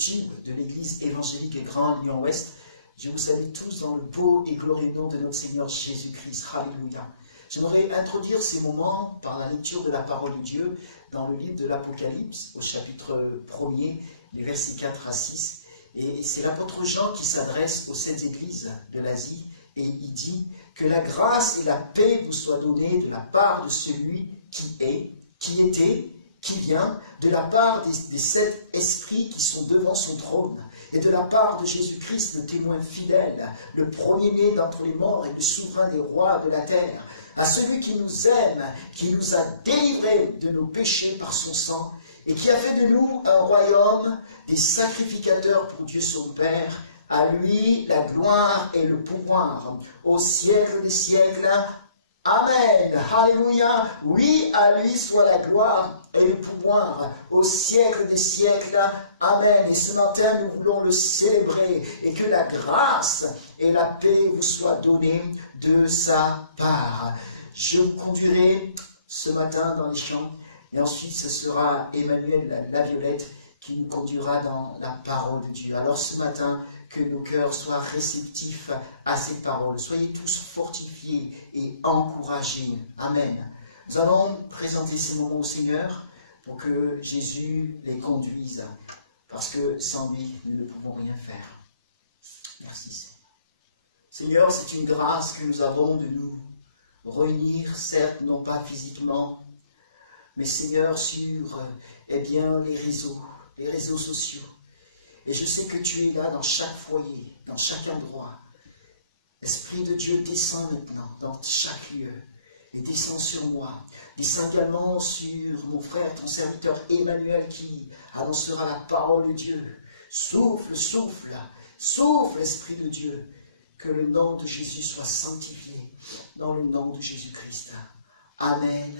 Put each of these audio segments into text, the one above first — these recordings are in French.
YouTube de l'église évangélique et Grand Lyon-Ouest. Je vous salue tous dans le beau et glorieux nom de notre Seigneur Jésus-Christ. Alléluia. J'aimerais introduire ces moments par la lecture de la parole de Dieu dans le livre de l'Apocalypse, au chapitre 1er, les versets 4 à 6. Et c'est l'apôtre Jean qui s'adresse aux 7 églises de l'Asie, et il dit que la grâce et la paix vous soient données de la part de celui qui est, qui était, qui vient, de la part des 7 esprits qui sont devant son trône, et de la part de Jésus-Christ, le témoin fidèle, le premier-né d'entre les morts et le souverain des rois de la terre, à celui qui nous aime, qui nous a délivrés de nos péchés par son sang, et qui a fait de nous un royaume, des sacrificateurs pour Dieu son Père. À lui la gloire et le pouvoir, au siècle des siècles. Amen. Alléluia. Oui, à lui soit la gloire et le pouvoir au siècle des siècles. Amen. Et ce matin, nous voulons le célébrer et que la grâce et la paix vous soient données de sa part. Je vous conduirai ce matin dans les champs et ensuite ce sera Emmanuel Laviolette qui nous conduira dans la parole de Dieu. Alors ce matin, que nos cœurs soient réceptifs à ces paroles. Soyez tous fortifiés et encouragés. Amen. Nous allons présenter ces moments au Seigneur pour que Jésus les conduise. Parce que sans lui, nous ne pouvons rien faire. Merci Seigneur. Seigneur, c'est une grâce que nous avons de nous réunir, certes, non pas physiquement, mais Seigneur, sur les réseaux sociaux. Et je sais que tu es là dans chaque foyer, dans chaque endroit. L'Esprit de Dieu descend maintenant dans chaque lieu. Et descend sur moi. Descend également sur mon frère, ton serviteur Emmanuel qui annoncera la parole de Dieu. Souffle, souffle, souffle, Esprit de Dieu. Que le nom de Jésus soit sanctifié dans le nom de Jésus-Christ. Amen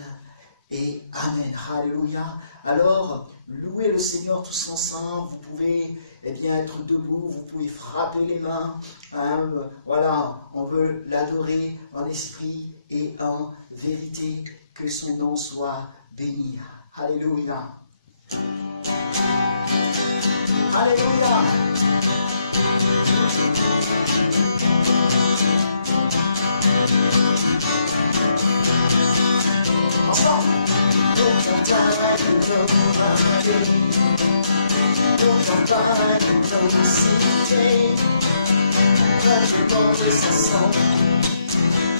et Amen. Alléluia. Alors, louez le Seigneur tous ensemble. Vous pouvez être debout, vous pouvez frapper les mains. Voilà, on veut l'adorer en esprit et en vérité. Que son nom soit béni. Alléluia. Alléluia. Ensemble. Pour campagne, dans nos cités, le monde de sa sang,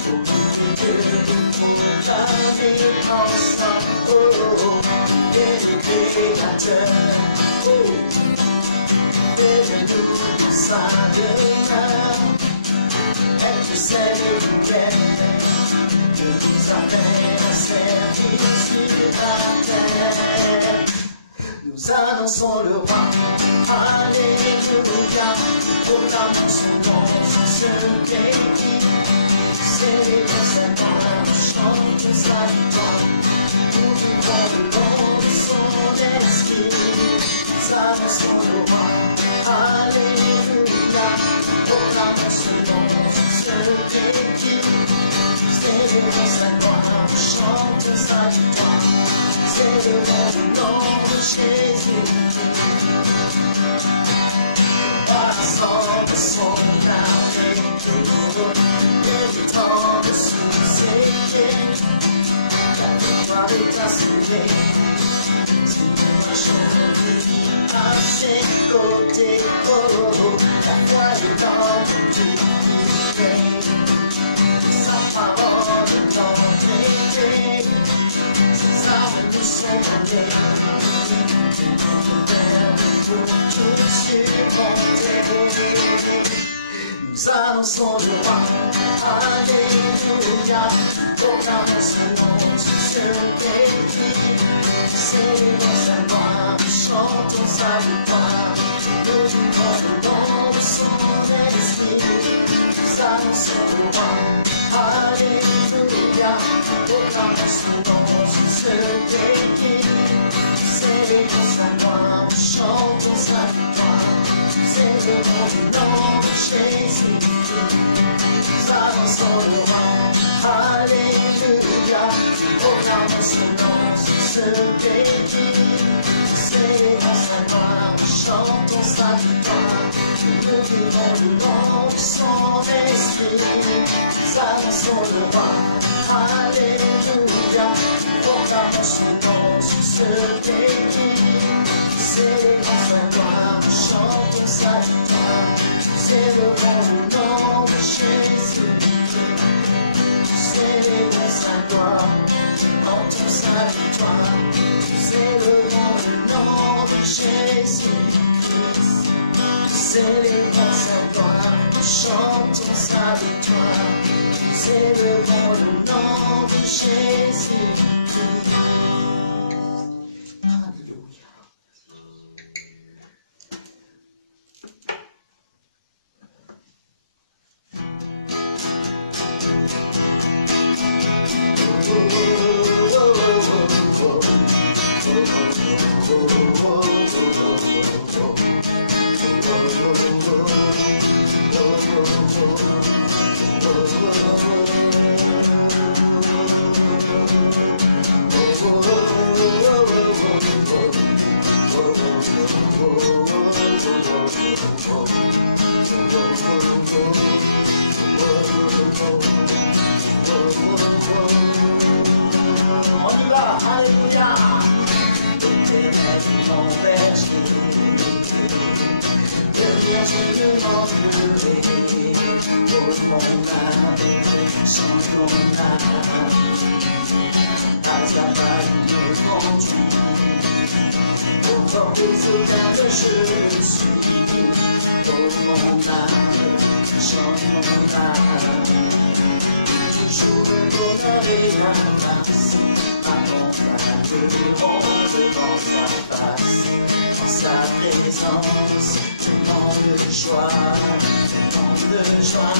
au milieu de condamner ensemble, oh, et le Créateur, et le nous sa demeure, elle possède l'univers, nous appelle à servir sur la terre. Nous annonçons le roi, alléluia, proclamons son nom sur ce pays. Célébrons sa gloire, chantons sa victoire, nous vivons le nom de son esprit. Nous annonçons le roi, alléluia, proclamons son nom sur ce pays. Célébrons sa gloire, chantons sa victoire. Célébrons le nom de Jésus. Ensemble son armée douloureuse, méditons sous ses pieds. La victoire est assurée, si nous marchons à ses côtés. Oh, la foi est dans l'unité, sa parole est entrée. Nous sommes donnés pour tout surmonter. Nous annonçons le roi, alléluia, proclamons son nom sur ce pays. Célébrons sa gloire, chantons sa victoire, nous vivons le nom de son esprit. Nous annonçons le roi, alléluia, proclamons son nom sur ce pays. Célébrons sa gloire, chantons sa victoire, célébrons le nom de Jésus. Nous annonçons le roi, alléluia, proclamons son nom sur ce pays. Célébrons sa gloire, chantons sa devant le nom de son esprit. Nous annonçons le roi, alléluia. Proclamons son nom sur ce pays. Célébrons sa gloire, chantons sa victoire. Célébrons le nom de Jésus. Célébrons sa gloire, chantons sa victoire. Célébrons le nom de Jésus-Christ. Célébrons sa gloire, chantons sa victoire. Célébrons le nom de Jésus-Christ. Alléluia. On y va, alléluia. L'éternel est mon berger, le berger de mon pleurer, pour mon âme, chante mon âme, pas à pas il me conduit, au bord des eaux calmes je suis, pour mon âme, chante mon âme, toujours le bonheur et la grâce. Devant sa face, dans sa présence, tellement de joie, tellement de joie.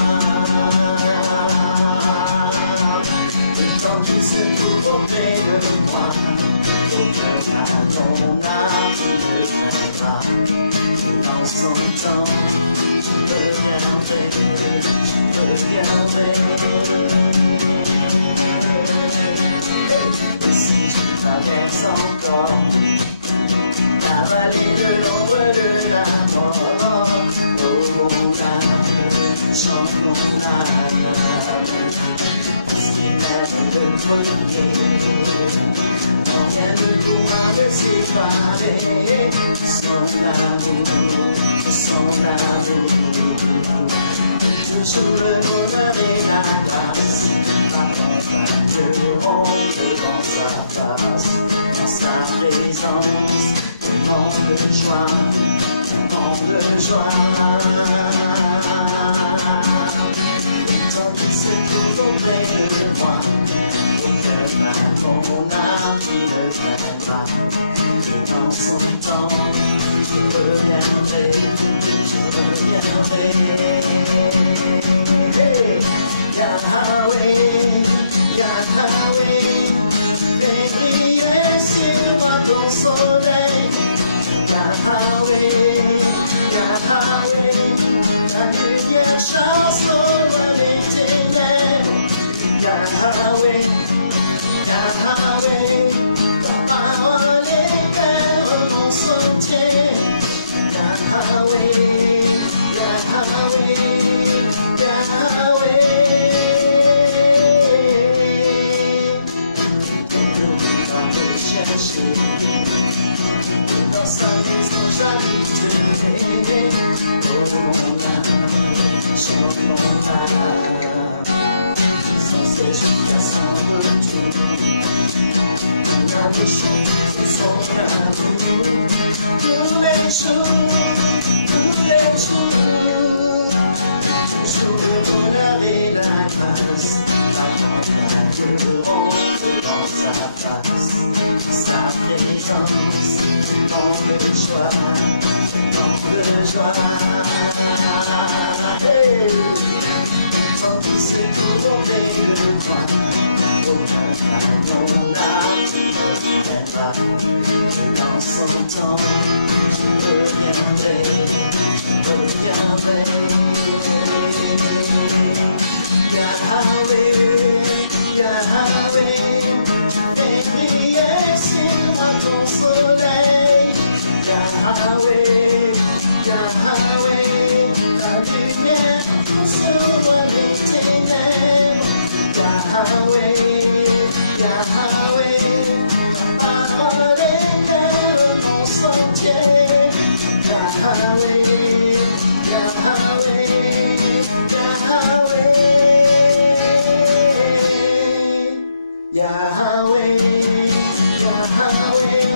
Et quand il se trouve auprès de moi, aucun à ton âme ne craindra. Et dans son temps, je reviendrai. Et si tu traverses encore la vallée de l'ombre de la mort, oh mon âme, chante mon âme, parce qu'il m'aime le premier, rien ne pourra me séparer, son amour, toujours le bonheur et la grâce. M'accompagneront devant sa face, dans sa présence, tellement de joie, tellement de joie. Et tant qu'il se trouve auprès de moi, aucun mal mon âme ne viendra. Et dans son temps, je reviendrai, Yahweh, Yahweh, fais briller sur moi ton soleil. Yahweh, Yahweh, ta lumière chasse au loin les ténèbres. Yahweh, Yahweh, ta parole éclaire mon sentier. Yahweh, Yahweh, Yahweh. Dans sa maison j'habiterai, oh mon âme, chante mon âme, sans cesse jusqu'à son retour. On a péché et son amour, tous les jours, toujours le bonheur et la grâce, m'accompagneront devant sa face, sa présence, tellement de joie, tellement de joie. Hey. Quand il se trouve auprès de toi, aucun mal mon âme ne viendra. Et dans son temps, je reviendrai. Yahweh, Yahweh, fais briller sur moi ton soleil. Yahweh, Yahweh, ta Yahweh, ta parole éclaire mon sentier. Yahweh, Yahweh, Yahweh, Yahweh, Yahweh,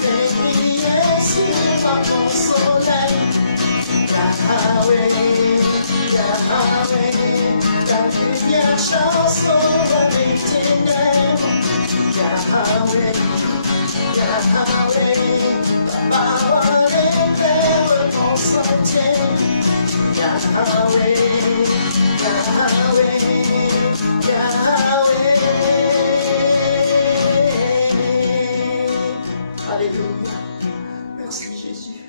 fais briller sur moi ton soleil. Yahweh, Yahweh, ta lumière chasse over mes ténèbres. Yahweh, Yahweh, ta parole éclaire mon sentier. Yahweh, Yahweh, Yahweh. Alléluia. Merci Jésus.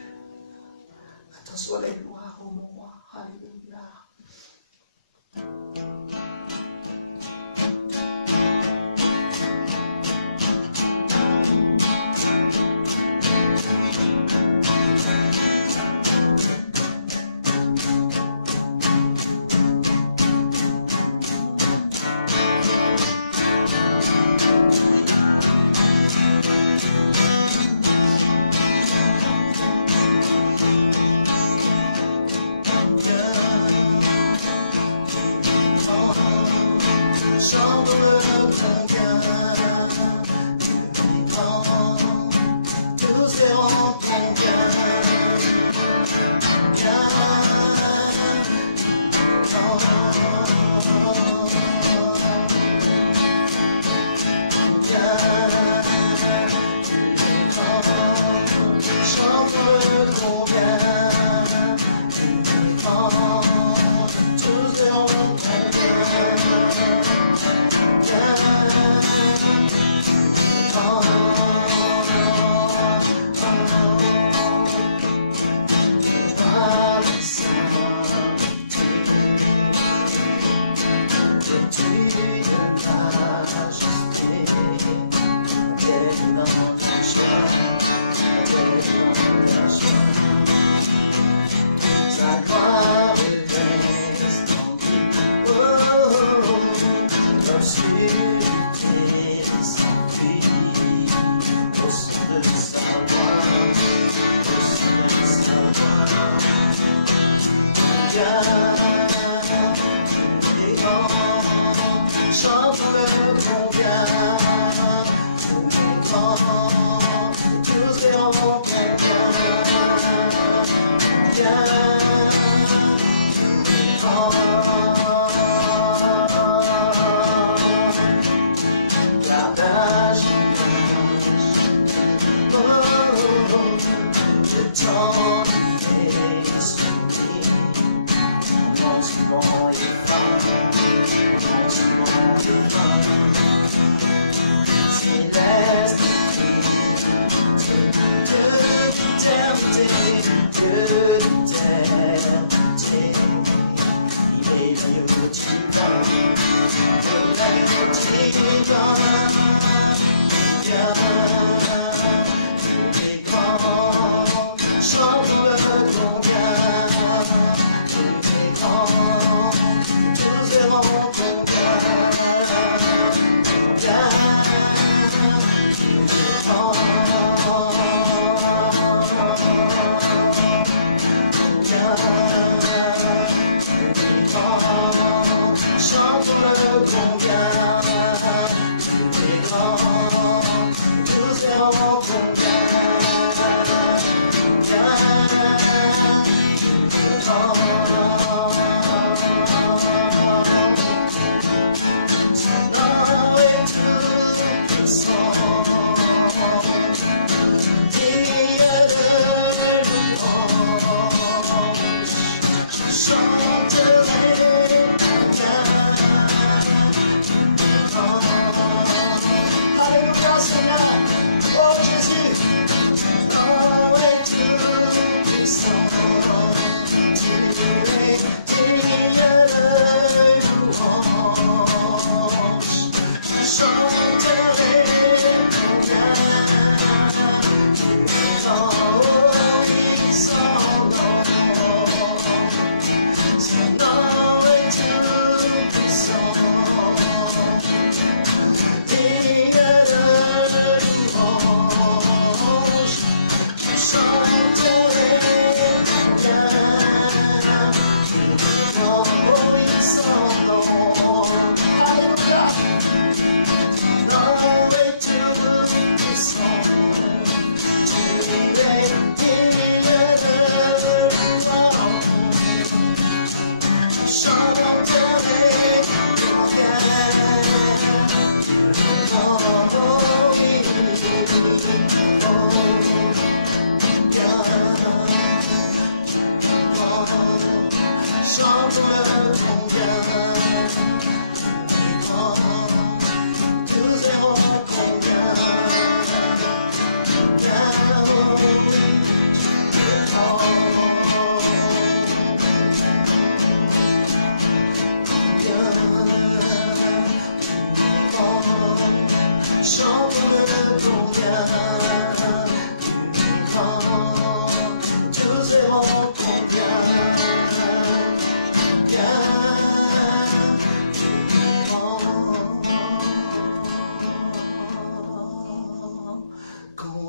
À toi soit la gloire, ô mon roi. Alléluia.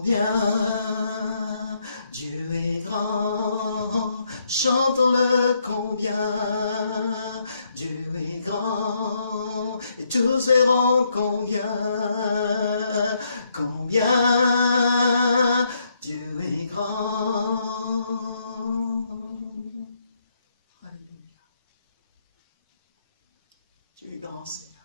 combien Dieu est grand, chante-le combien Dieu est grand, et tous verront combien Dieu est grand. Alléluia. Dieu est grand, Seigneur.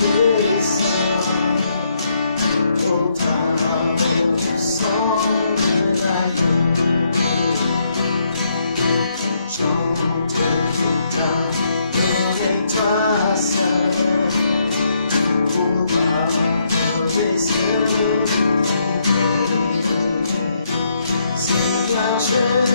des saints, au travers du sang de l'agneau. Chante tout ta et toi seul, pour pardonner ceux qui péchent. Seigneur, je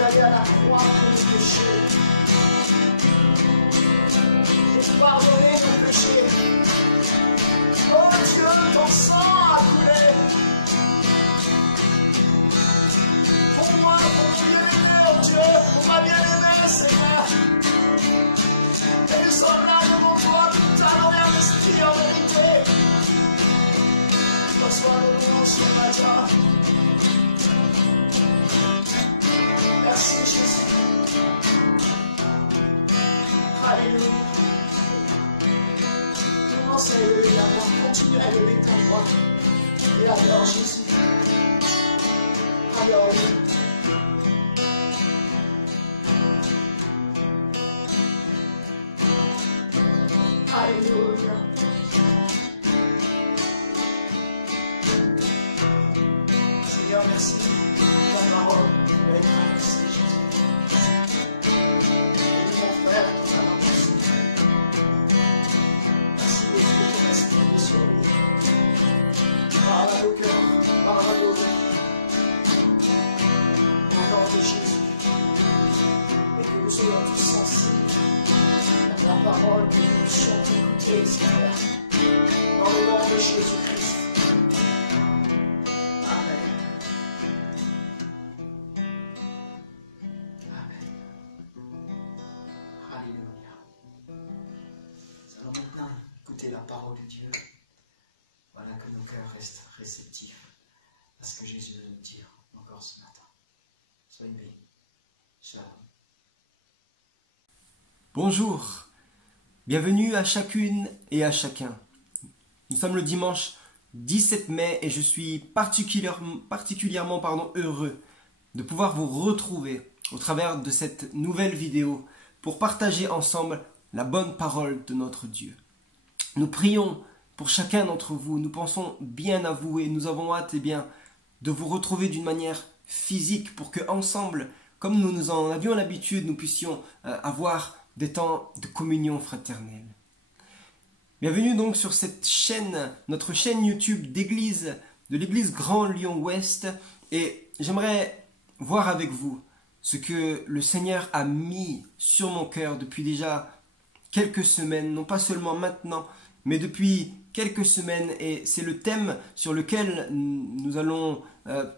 allé à la croix pour nos péchés, pour pardonner nos péchés. Oh Dieu, ton sang a coulé pour moi, pour mon Dieu, oh Dieu. Merci Jésus. Alléluia. Commence à élever la voix. Continue à élever ta voix. Et adore Jésus. Alléluia. Alléluia. Seigneur, merci. Ta parole va être annoncée, Jésus. Et mon frère, tout à l'heure, merci. Merci de ton esprit sur lui. Parle à nos cœurs, parle à nos vies. Au nom de Jésus. Et que nous soyons tous sensibles à la parole que nous puissions écouter, Seigneur. Dans le nom de Jésus-Christ. Amen. Amen. Alléluia. Nous allons maintenant écouter la parole de Dieu. Voilà que nos cœurs restent réceptifs à ce que Jésus veut nous dire encore ce matin. Soyez bénis. Shalom. Bonjour, bienvenue à chacune et à chacun. Nous sommes le dimanche 17 mai et je suis particulièrement heureux de pouvoir vous retrouver au travers de cette nouvelle vidéo pour partager ensemble la bonne parole de notre Dieu. Nous prions pour chacun d'entre vous, nous pensons bien à vous et nous avons hâte de vous retrouver d'une manière physique pour que ensemble, comme nous en avions l'habitude, nous puissions avoir des temps de communion fraternelle. Bienvenue donc sur cette chaîne, notre chaîne YouTube de l'église Grand Lyon Ouest, et j'aimerais voir avec vous ce que le Seigneur a mis sur mon cœur depuis déjà quelques semaines, non pas seulement maintenant, mais depuis quelques semaines, et c'est le thème sur lequel nous allons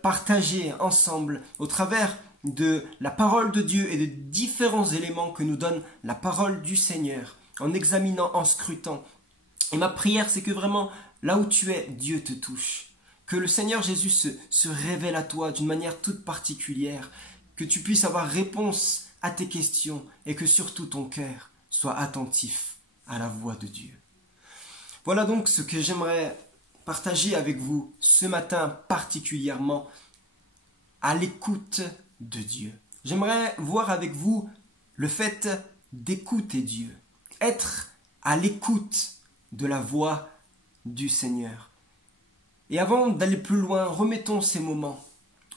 partager ensemble au travers de la parole de Dieu et de différents éléments que nous donne la parole du Seigneur, en examinant, en scrutant. Et ma prière, c'est que vraiment, là où tu es, Dieu te touche. Que le Seigneur Jésus se révèle à toi d'une manière toute particulière, que tu puisses avoir réponse à tes questions et que surtout ton cœur soit attentif à la voix de Dieu. Voilà donc ce que j'aimerais partager avec vous ce matin particulièrement à l'écoute de Dieu. J'aimerais voir avec vous le fait d'écouter Dieu, être à l'écoute de la voix du Seigneur. Et avant d'aller plus loin, remettons ces moments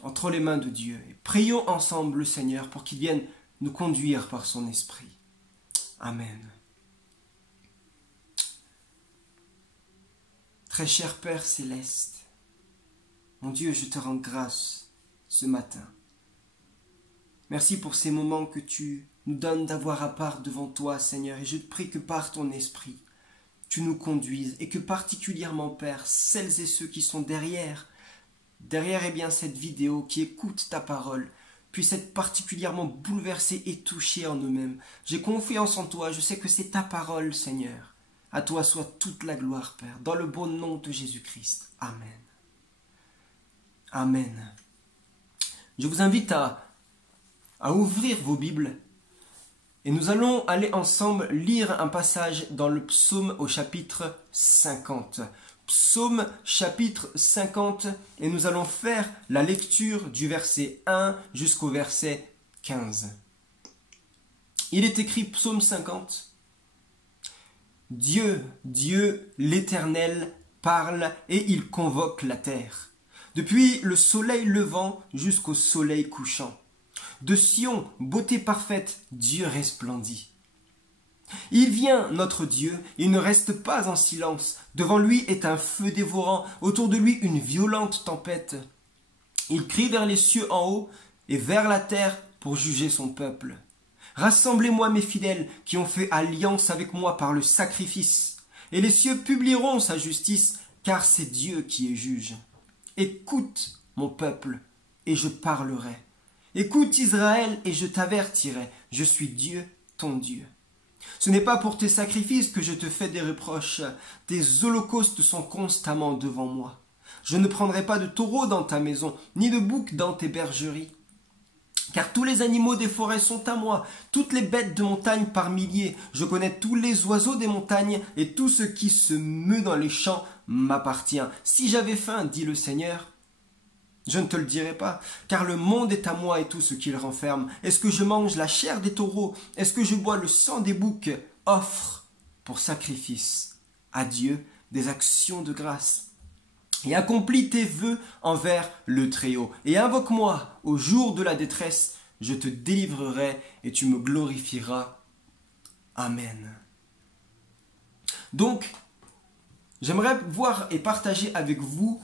entre les mains de Dieu et prions ensemble le Seigneur pour qu'il vienne nous conduire par son esprit. Amen. Très cher Père céleste, mon Dieu, je te rends grâce ce matin. Merci pour ces moments que tu nous donnes d'avoir à part devant toi, Seigneur, et je te prie que par ton esprit, tu nous conduises et que particulièrement, Père, celles et ceux qui sont derrière cette vidéo, qui écoutent ta parole, puissent être particulièrement bouleversés et touchés en eux-mêmes. J'ai confiance en toi, je sais que c'est ta parole, Seigneur. À toi soit toute la gloire, Père, dans le beau nom de Jésus-Christ. Amen. Amen. Je vous invite à ouvrir vos Bibles et nous allons aller ensemble lire un passage dans le psaume au chapitre 50. Psaume chapitre 50 et nous allons faire la lecture du verset 1 jusqu'au verset 15. Il est écrit psaume 50. Dieu, Dieu l'Éternel parle et il convoque la terre. Depuis le soleil levant jusqu'au soleil couchant. De Sion, beauté parfaite, Dieu resplendit. Il vient, notre Dieu, il ne reste pas en silence. Devant lui est un feu dévorant, autour de lui une violente tempête. Il crie vers les cieux en haut et vers la terre pour juger son peuple. Rassemblez-moi mes fidèles qui ont fait alliance avec moi par le sacrifice. Et les cieux publieront sa justice, car c'est Dieu qui est juge. Écoute, mon peuple, et je parlerai. Écoute Israël, et je t'avertirai. Je suis Dieu, ton Dieu. Ce n'est pas pour tes sacrifices que je te fais des reproches. Tes holocaustes sont constamment devant moi. Je ne prendrai pas de taureau dans ta maison, ni de bouc dans tes bergeries. Car tous les animaux des forêts sont à moi, toutes les bêtes de montagne par milliers. Je connais tous les oiseaux des montagnes, et tout ce qui se meut dans les champs m'appartient. Si j'avais faim, dit le Seigneur, je ne te le dirai pas, car le monde est à moi et tout ce qu'il renferme. Est-ce que je mange la chair des taureaux? Est-ce que je bois le sang des boucs? Offre pour sacrifice à Dieu des actions de grâce. Et accomplis tes vœux envers le Très-Haut. Et invoque-moi au jour de la détresse, je te délivrerai et tu me glorifieras. Amen. Donc, j'aimerais voir et partager avec vous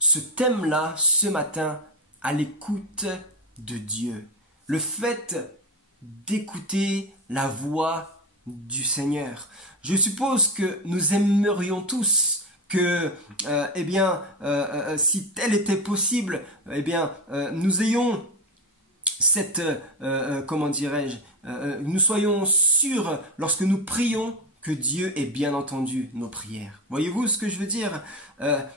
ce thème-là ce matin, à l'écoute de Dieu. Le fait d'écouter la voix du Seigneur. Je suppose que nous aimerions tous que, si tel était possible, nous ayons cette, nous soyons sûrs lorsque nous prions que Dieu ait bien entendu nos prières. Voyez-vous ce que je veux dire?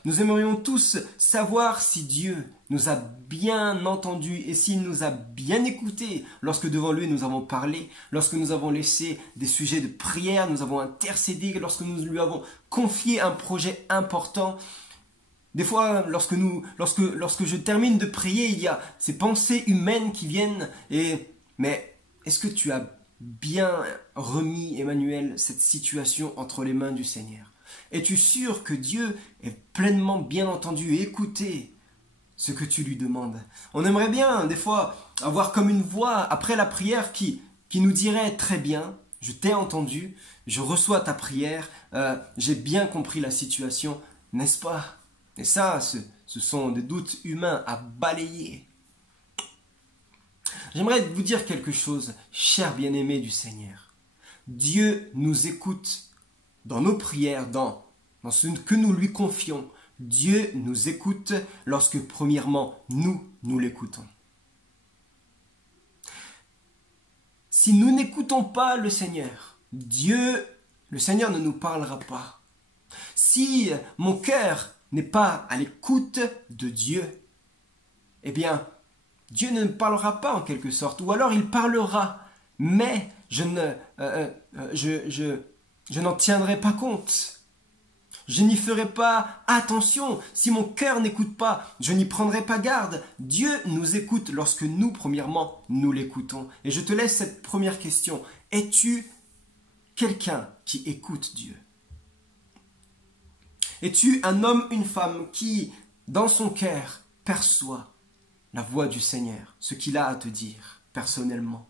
Nous aimerions tous savoir si Dieu nous a bien entendus et s'il nous a bien écoutés lorsque devant lui nous avons parlé, lorsque nous avons laissé des sujets de prière, nous avons intercédé, lorsque nous lui avons confié un projet important. Des fois, lorsque je termine de prier, il y a ces pensées humaines qui viennent mais est-ce que tu as bien remis, Emmanuel, cette situation entre les mains du Seigneur? Es-tu sûr que Dieu est pleinement bien entendu et écouté ce que tu lui demandes? On aimerait bien, des fois, avoir comme une voix après la prière qui nous dirait très bien, je t'ai entendu, je reçois ta prière, j'ai bien compris la situation, n'est-ce pas? Et ça, ce sont des doutes humains à balayer. J'aimerais vous dire quelque chose, chers bien-aimés du Seigneur. Dieu nous écoute dans nos prières, dans ce que nous lui confions. Dieu nous écoute lorsque, premièrement, nous l'écoutons. Si nous n'écoutons pas le Seigneur, le Seigneur ne nous parlera pas. Si mon cœur n'est pas à l'écoute de Dieu, eh bien, Dieu ne me parlera pas en quelque sorte, ou alors il parlera, mais je n'en tiendrai pas compte. Je n'y ferai pas attention. Si mon cœur n'écoute pas, je n'y prendrai pas garde. Dieu nous écoute lorsque nous, premièrement, nous l'écoutons. Et je te laisse cette première question. Es-tu quelqu'un qui écoute Dieu? Es-tu un homme, une femme qui, dans son cœur, perçoit la voix du Seigneur, ce qu'il a à te dire personnellement?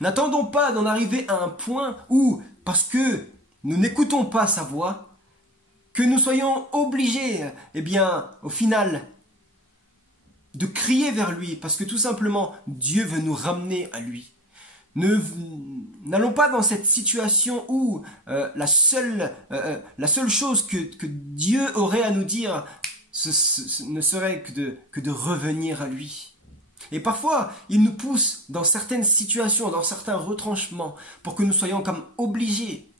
N'attendons pas d'en arriver à un point où, parce que nous n'écoutons pas sa voix, que nous soyons obligés, au final, de crier vers lui, parce que tout simplement, Dieu veut nous ramener à lui. N'allons pas dans cette situation où la seule chose que Dieu aurait à nous dire, ce ne serait que de revenir à lui. Et parfois, il nous pousse dans certaines situations, dans certains retranchements, pour que nous soyons comme obligés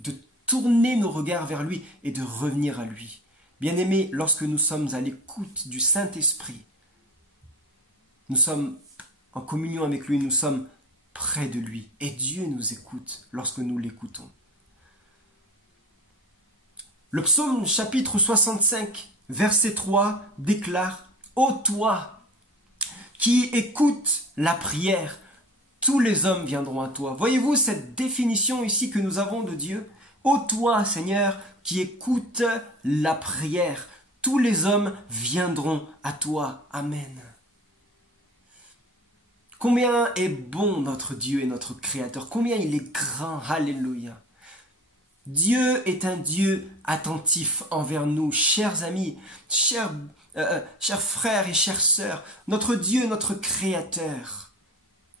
de tourner nos regards vers lui et de revenir à lui. Bien-aimés, lorsque nous sommes à l'écoute du Saint-Esprit, nous sommes en communion avec lui, nous sommes près de lui. Et Dieu nous écoute lorsque nous l'écoutons. Le psaume chapitre 65, verset 3 déclare « Ô toi qui écoutes la prière, tous les hommes viendront à toi. » Voyez-vous cette définition ici que nous avons de Dieu? « Ô toi, Seigneur, qui écoutes la prière, tous les hommes viendront à toi. » Amen. Combien est bon notre Dieu et notre Créateur, combien il est grand, alléluia. Dieu est un Dieu attentif envers nous, chers amis, chers frères et chères sœurs. Notre Dieu, notre Créateur,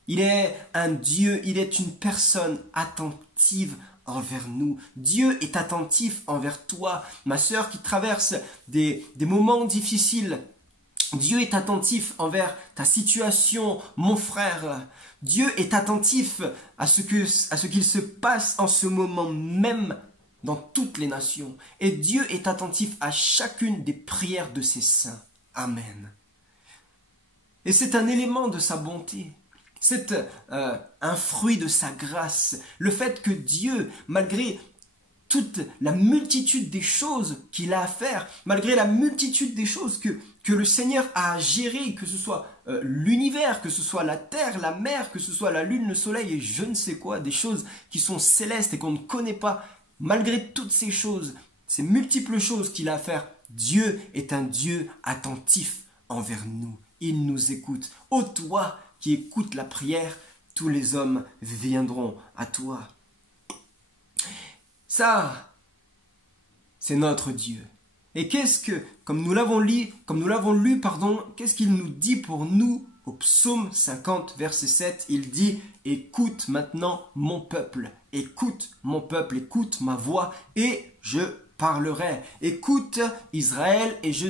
il est un Dieu, il est une personne attentive envers nous. Dieu est attentif envers toi, ma sœur qui traverse des moments difficiles. Dieu est attentif envers ta situation, mon frère. Dieu est attentif à ce qu'il se passe en ce moment même dans toutes les nations. Et Dieu est attentif à chacune des prières de ses saints. Amen. Et c'est un élément de sa bonté. C'est un fruit de sa grâce. Le fait que Dieu, malgré toute la multitude des choses qu'il a à faire, malgré la multitude des choses que le Seigneur a à gérer, que ce soit l'univers, que ce soit la terre, la mer, que ce soit la lune, le soleil et je ne sais quoi, des choses qui sont célestes et qu'on ne connaît pas, malgré toutes ces choses, ces multiples choses qu'il a à faire, Dieu est un Dieu attentif envers nous. Il nous écoute. Ô toi qui écoutes la prière, tous les hommes viendront à toi. Ça, c'est notre Dieu. Et qu'est-ce que, comme nous l'avons lu, qu'est-ce qu'il nous dit pour nous au psaume 50, verset 7, il dit « Écoute maintenant mon peuple, écoute ma voix, et je parlerai. Écoute Israël, et je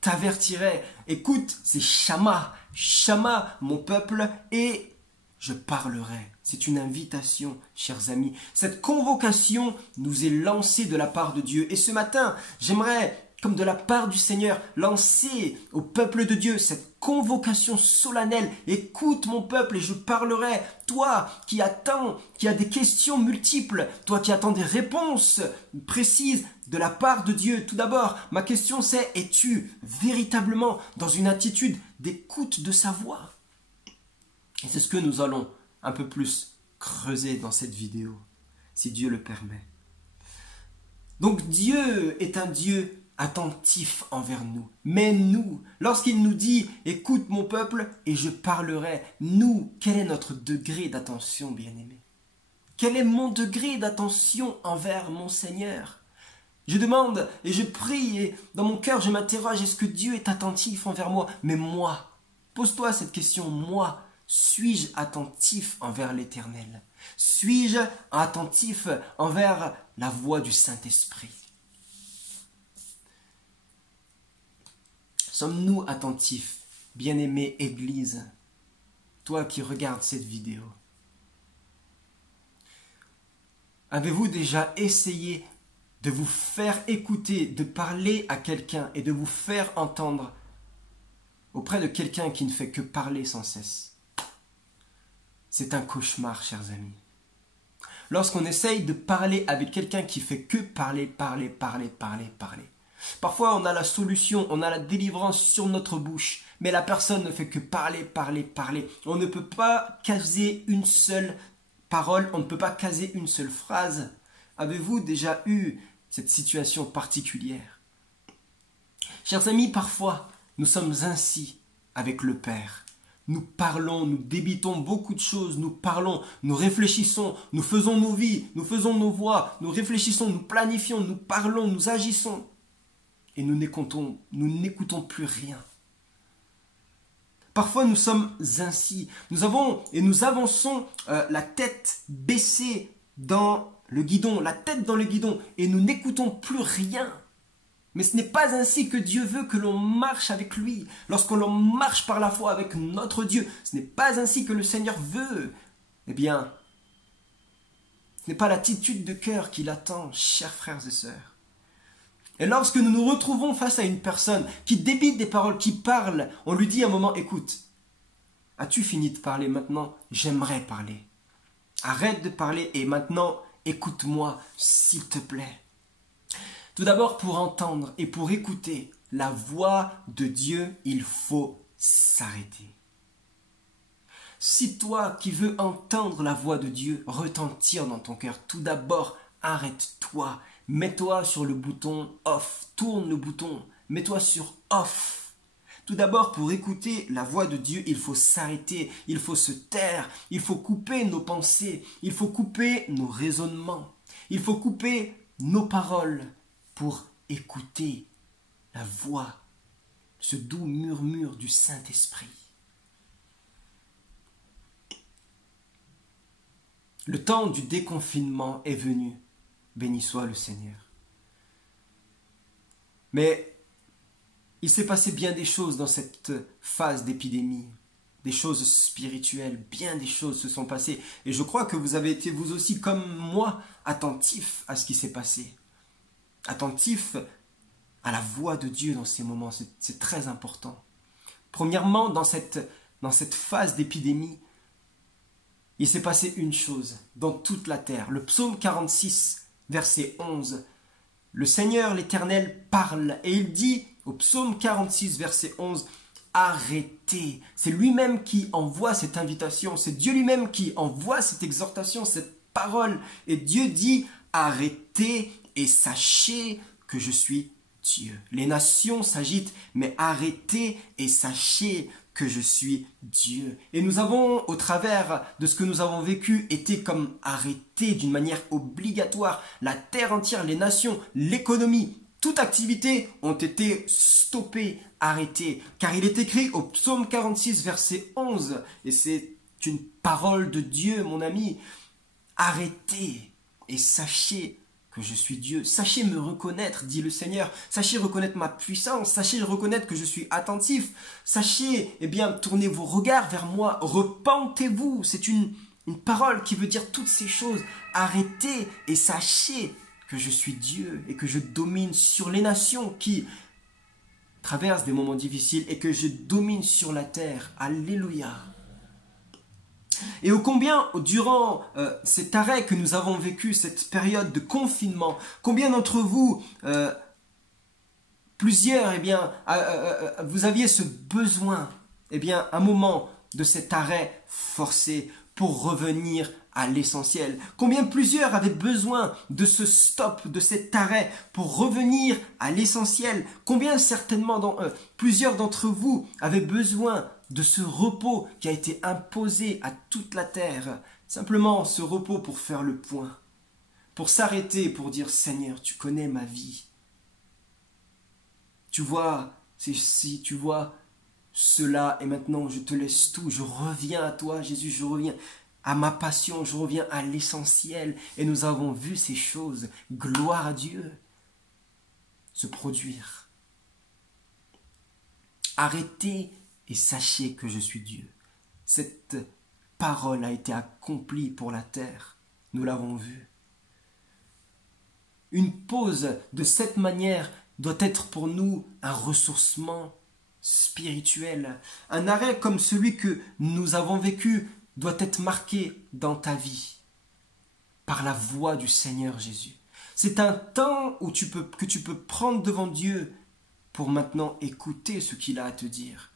t'avertirai. Écoute, c'est Shama, Shama mon peuple, et je parlerai. » C'est une invitation, chers amis. Cette convocation nous est lancée de la part de Dieu. Et ce matin, j'aimerais, comme de la part du Seigneur, lancer au peuple de Dieu cette convocation solennelle. Écoute mon peuple et je parlerai. Toi qui attends, qui as des questions multiples, toi qui attends des réponses précises de la part de Dieu. Tout d'abord, ma question c'est, es-tu véritablement dans une attitude d'écoute de sa voix? Et c'est ce que nous allons un peu plus creuser dans cette vidéo, si Dieu le permet. Donc Dieu est un Dieu attentif envers nous. Mais nous, lorsqu'il nous dit « Écoute mon peuple et je parlerai », nous, quel est notre degré d'attention, bien-aimé? Quel est mon degré d'attention envers mon Seigneur? Je demande et je prie et dans mon cœur je m'interroge, est-ce que Dieu est attentif envers moi? Mais moi, pose-toi cette question, moi, suis-je attentif envers l'Éternel? Suis-je attentif envers la voix du Saint-Esprit? Sommes-nous attentifs, bien-aimée Église, toi qui regardes cette vidéo? Avez-vous déjà essayé de vous faire écouter, de parler à quelqu'un et de vous faire entendre auprès de quelqu'un qui ne fait que parler sans cesse? C'est un cauchemar, chers amis. Lorsqu'on essaye de parler avec quelqu'un qui fait que parler. Parfois, on a la solution, on a la délivrance sur notre bouche, mais la personne ne fait que parler. On ne peut pas caser une seule parole, on ne peut pas caser une seule phrase. Avez-vous déjà eu cette situation particulière? Chers amis, parfois, nous sommes ainsi avec le Père. Nous parlons, nous débitons beaucoup de choses, nous parlons, nous réfléchissons, nous faisons nos vies, nous faisons nos voix, nous réfléchissons, nous planifions, nous parlons, nous agissons. Et nous n'écoutons plus rien. Parfois nous sommes ainsi, nous avançons la tête baissée dans le guidon, et nous n'écoutons plus rien. Mais ce n'est pas ainsi que Dieu veut que l'on marche avec lui. Lorsque l'on marche par la foi avec notre Dieu, ce n'est pas ainsi que le Seigneur veut. Eh bien, ce n'est pas l'attitude de cœur qu'il attend, chers frères et sœurs. Et lorsque nous nous retrouvons face à une personne qui débite des paroles, qui parle, on lui dit à un moment, écoute, as-tu fini de parler maintenant? J'aimerais parler. Arrête de parler et maintenant, écoute-moi, s'il te plaît. Tout d'abord, pour entendre et pour écouter la voix de Dieu, il faut s'arrêter. Si toi qui veux entendre la voix de Dieu retentir dans ton cœur, tout d'abord, arrête-toi. Mets-toi sur le bouton off. Tourne le bouton. Mets-toi sur off. Tout d'abord, pour écouter la voix de Dieu, il faut s'arrêter. Il faut se taire. Il faut couper nos pensées. Il faut couper nos raisonnements. Il faut couper nos paroles pour écouter la voix, ce doux murmure du Saint-Esprit. Le temps du déconfinement est venu. Béni soit le Seigneur. Mais il s'est passé bien des choses dans cette phase d'épidémie. des choses spirituelles, bien des choses se sont passées. Et je crois que vous avez été vous aussi comme moi attentifs à ce qui s'est passé. Attentifs à la voix de Dieu dans ces moments, c'est très important. Premièrement, dans cette phase d'épidémie, il s'est passé une chose dans toute la terre. Le psaume 46, verset 11, le Seigneur l'Éternel parle et il dit au psaume 46, verset 11, arrêtez. C'est lui-même qui envoie cette invitation, c'est Dieu lui-même qui envoie cette exhortation, cette parole. Et Dieu dit, arrêtez et sachez que je suis Dieu. Les nations s'agitent, mais arrêtez et sachez que je suis Dieu. Et nous avons, au travers de ce que nous avons vécu, été comme arrêtés d'une manière obligatoire. La terre entière, les nations, l'économie, toute activité ont été stoppées, arrêtées. Car il est écrit au psaume 46, verset 11, et c'est une parole de Dieu, mon ami, arrêtez et sachez que je suis Dieu. Sachez me reconnaître, dit le Seigneur. Sachez reconnaître ma puissance. Sachez reconnaître que je suis attentif. Sachez, tournez vos regards vers moi. Repentez-vous. C'est une parole qui veut dire toutes ces choses. Arrêtez et sachez que je suis Dieu et que je domine sur les nations qui traversent des moments difficiles et que je domine sur la terre. Alléluia. Et ô combien, durant cet arrêt que nous avons vécu, cette période de confinement, combien d'entre vous, plusieurs, vous aviez ce besoin, un moment de cet arrêt forcé pour revenir à l'essentiel. Combien plusieurs avaient besoin de ce stop, de cet arrêt pour revenir à l'essentiel. Combien certainement, plusieurs d'entre vous avaient besoin de ce repos qui a été imposé à toute la terre. Simplement ce repos pour faire le point, pour s'arrêter, pour dire Seigneur, tu connais ma vie. Tu vois ceci, tu vois cela, et maintenant je te laisse tout, je reviens à toi Jésus, je reviens à ma passion, je reviens à l'essentiel. Et nous avons vu ces choses, gloire à Dieu, se produire. Arrêtez et sachez que je suis Dieu. Cette parole a été accomplie pour la terre. Nous l'avons vu. Une pause de cette manière doit être pour nous un ressourcement spirituel. Un arrêt comme celui que nous avons vécu doit être marqué dans ta vie par la voix du Seigneur Jésus. C'est un temps où que tu peux prendre devant Dieu pour maintenant écouter ce qu'il a à te dire.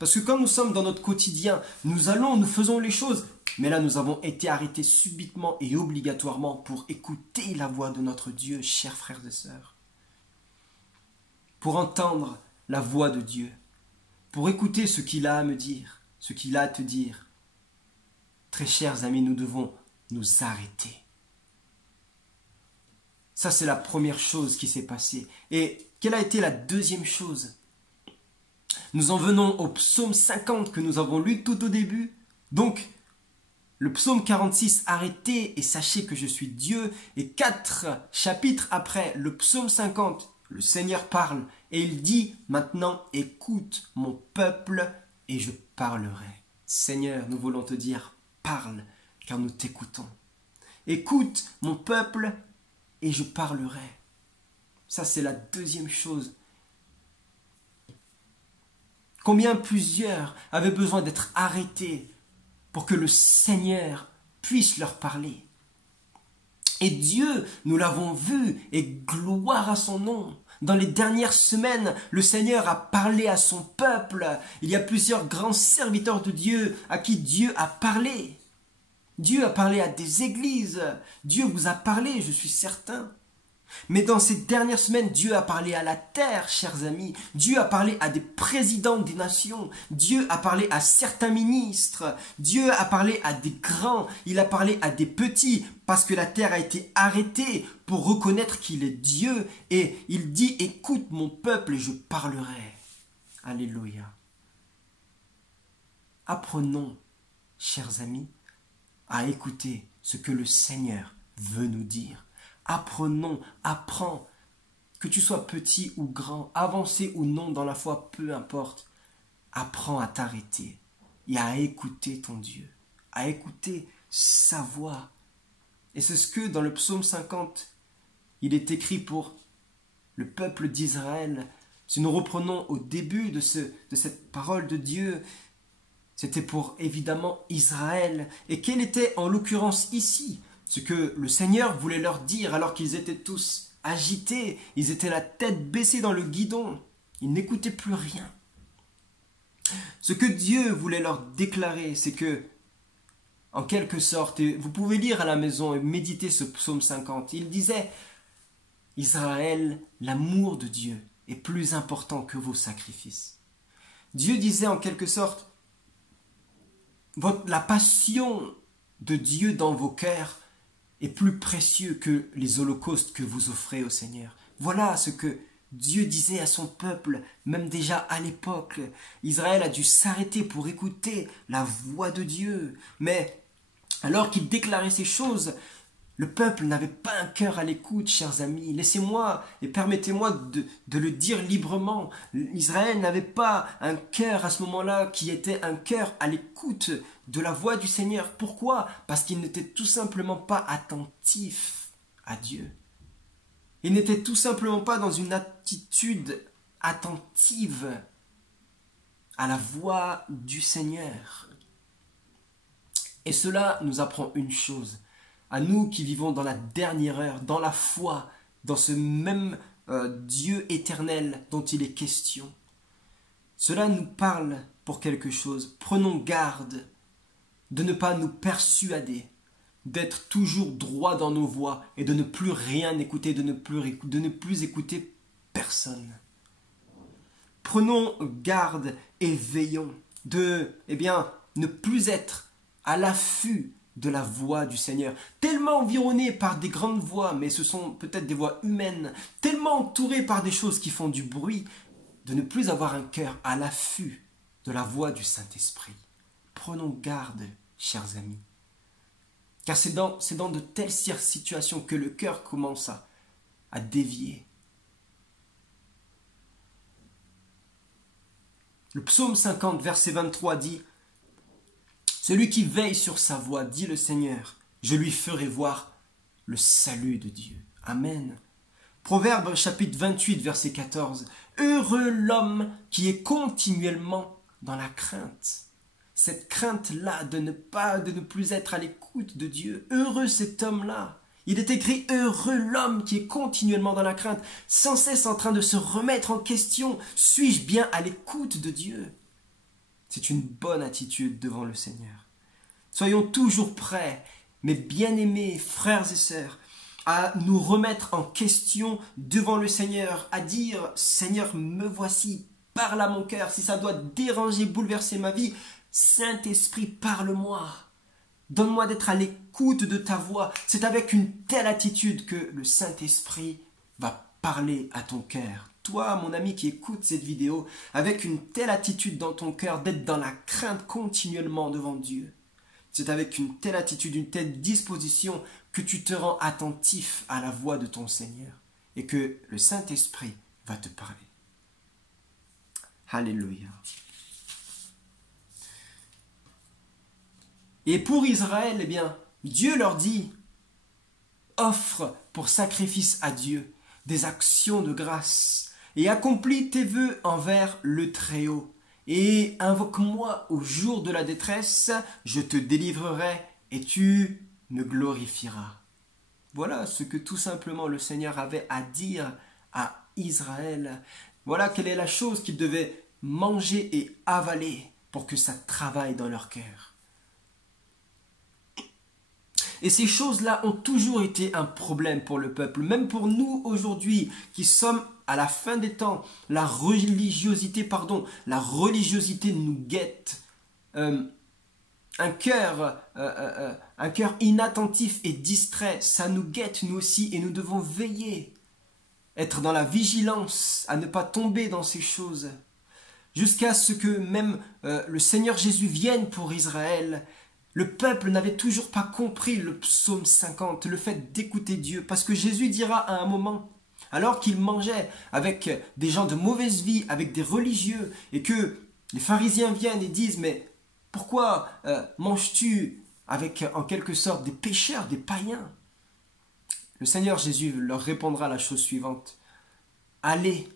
Parce que quand nous sommes dans notre quotidien, nous faisons les choses. Mais là, nous avons été arrêtés subitement et obligatoirement pour écouter la voix de notre Dieu, chers frères et sœurs. Pour entendre la voix de Dieu. Pour écouter ce qu'il a à me dire, ce qu'il a à te dire. Très chers amis, nous devons nous arrêter. Ça, c'est la première chose qui s'est passée. Et quelle a été la deuxième chose ? Nous en venons au psaume 50 que nous avons lu tout au début. Donc, le psaume 46, arrêtez et sachez que je suis Dieu. Et 4 chapitres après, le psaume 50, le Seigneur parle. Et il dit, maintenant, écoute mon peuple et je parlerai. Seigneur, nous voulons te dire, parle, car nous t'écoutons. Écoute mon peuple et je parlerai. Ça, c'est la deuxième chose. Combien plusieurs avaient besoin d'être arrêtés pour que le Seigneur puisse leur parler. Et Dieu, nous l'avons vu, et gloire à son nom. Dans les dernières semaines, le Seigneur a parlé à son peuple. Il y a plusieurs grands serviteurs de Dieu à qui Dieu a parlé. Dieu a parlé à des églises. Dieu vous a parlé, je suis certain. Mais dans ces dernières semaines, Dieu a parlé à la terre, chers amis. Dieu a parlé à des présidents des nations. Dieu a parlé à certains ministres. Dieu a parlé à des grands. Il a parlé à des petits parce que la terre a été arrêtée pour reconnaître qu'il est Dieu. Et il dit, écoute mon peuple et je parlerai. Alléluia. Apprenons, chers amis, à écouter ce que le Seigneur veut nous dire. Apprenons, apprends, que tu sois petit ou grand, avancé ou non dans la foi, peu importe. Apprends à t'arrêter. et à écouter ton Dieu, à écouter sa voix. Et c'est ce que dans le psaume 50, il est écrit pour le peuple d'Israël. Si nous reprenons au début de cette parole de Dieu, c'était pour évidemment Israël. Et quel était en l'occurrence ici ce que le Seigneur voulait leur dire alors qu'ils étaient tous agités, ils étaient la tête baissée dans le guidon, ils n'écoutaient plus rien. Ce que Dieu voulait leur déclarer, c'est que, en quelque sorte, et vous pouvez lire à la maison et méditer ce psaume 50, il disait « Israël, l'amour de Dieu est plus important que vos sacrifices. » Dieu disait en quelque sorte « La passion de Dieu dans vos cœurs est plus précieux que les holocaustes que vous offrez au Seigneur. » Voilà ce que Dieu disait à son peuple, même déjà à l'époque. Israël a dû s'arrêter pour écouter la voix de Dieu. Mais alors qu'il déclarait ces choses, le peuple n'avait pas un cœur à l'écoute, chers amis. Laissez-moi et permettez-moi de le dire librement. Israël n'avait pas un cœur à ce moment-là qui était un cœur à l'écoute de la voix du Seigneur. Pourquoi? Parce qu'il n'était tout simplement pas attentif à Dieu. Il n'était tout simplement pas dans une attitude attentive à la voix du Seigneur. Et cela nous apprend une chose, à nous qui vivons dans la dernière heure, dans la foi, dans ce même Dieu éternel dont il est question. Cela nous parle pour quelque chose. Prenons garde de ne pas nous persuader, d'être toujours droit dans nos voies et de ne plus rien écouter, de ne plus écouter personne. Prenons garde et veillons de, ne plus être à l'affût de la voix du Seigneur, tellement environnés par des grandes voix, mais ce sont peut-être des voix humaines, tellement entourés par des choses qui font du bruit, de ne plus avoir un cœur à l'affût de la voix du Saint-Esprit. Prenons garde, chers amis. Car c'est dans de telles situations que le cœur commence à dévier. Le psaume 50, verset 23 dit « Celui qui veille sur sa voie, dit le Seigneur, je lui ferai voir le salut de Dieu. » Amen. Proverbe chapitre 28, verset 14 « Heureux l'homme qui est continuellement dans la crainte. » Cette crainte-là de ne plus être à l'écoute de Dieu. Heureux cet homme-là. Il est écrit « Heureux l'homme qui est continuellement dans la crainte, sans cesse en train de se remettre en question. Suis-je bien à l'écoute de Dieu ?» C'est une bonne attitude devant le Seigneur. Soyons toujours prêts, mes bien-aimés frères et sœurs, à nous remettre en question devant le Seigneur, à dire « Seigneur, me voici, parle à mon cœur, si ça doit déranger, bouleverser ma vie, Saint-Esprit, parle-moi. Donne-moi d'être à l'écoute de ta voix. » C'est avec une telle attitude que le Saint-Esprit va parler à ton cœur. Toi, mon ami qui écoute cette vidéo, avec une telle attitude dans ton cœur, d'être dans la crainte continuellement devant Dieu. C'est avec une telle attitude, une telle disposition que tu te rends attentif à la voix de ton Seigneur et que le Saint-Esprit va te parler. Alléluia. Et pour Israël, Dieu leur dit, offre pour sacrifice à Dieu des actions de grâce et accomplis tes vœux envers le Très-Haut. Et invoque-moi au jour de la détresse, je te délivrerai et tu me glorifieras. Voilà ce que tout simplement le Seigneur avait à dire à Israël. Voilà quelle est la chose qu'ils devaient manger et avaler pour que ça travaille dans leur cœur. Et ces choses-là ont toujours été un problème pour le peuple, même pour nous aujourd'hui qui sommes à la fin des temps. La religiosité nous guette. Un cœur inattentif et distrait, ça nous guette nous aussi et nous devons veiller, être dans la vigilance, à ne pas tomber dans ces choses, jusqu'à ce que même le Seigneur Jésus vienne pour Israël. Le peuple n'avait toujours pas compris le psaume 50, le fait d'écouter Dieu, parce que Jésus dira à un moment, alors qu'il mangeait avec des gens de mauvaise vie, avec des religieux, et que les pharisiens viennent et disent « Mais Pourquoi manges-tu avec en quelque sorte des pécheurs, des païens? Le Seigneur Jésus leur répondra la chose suivante. Allez,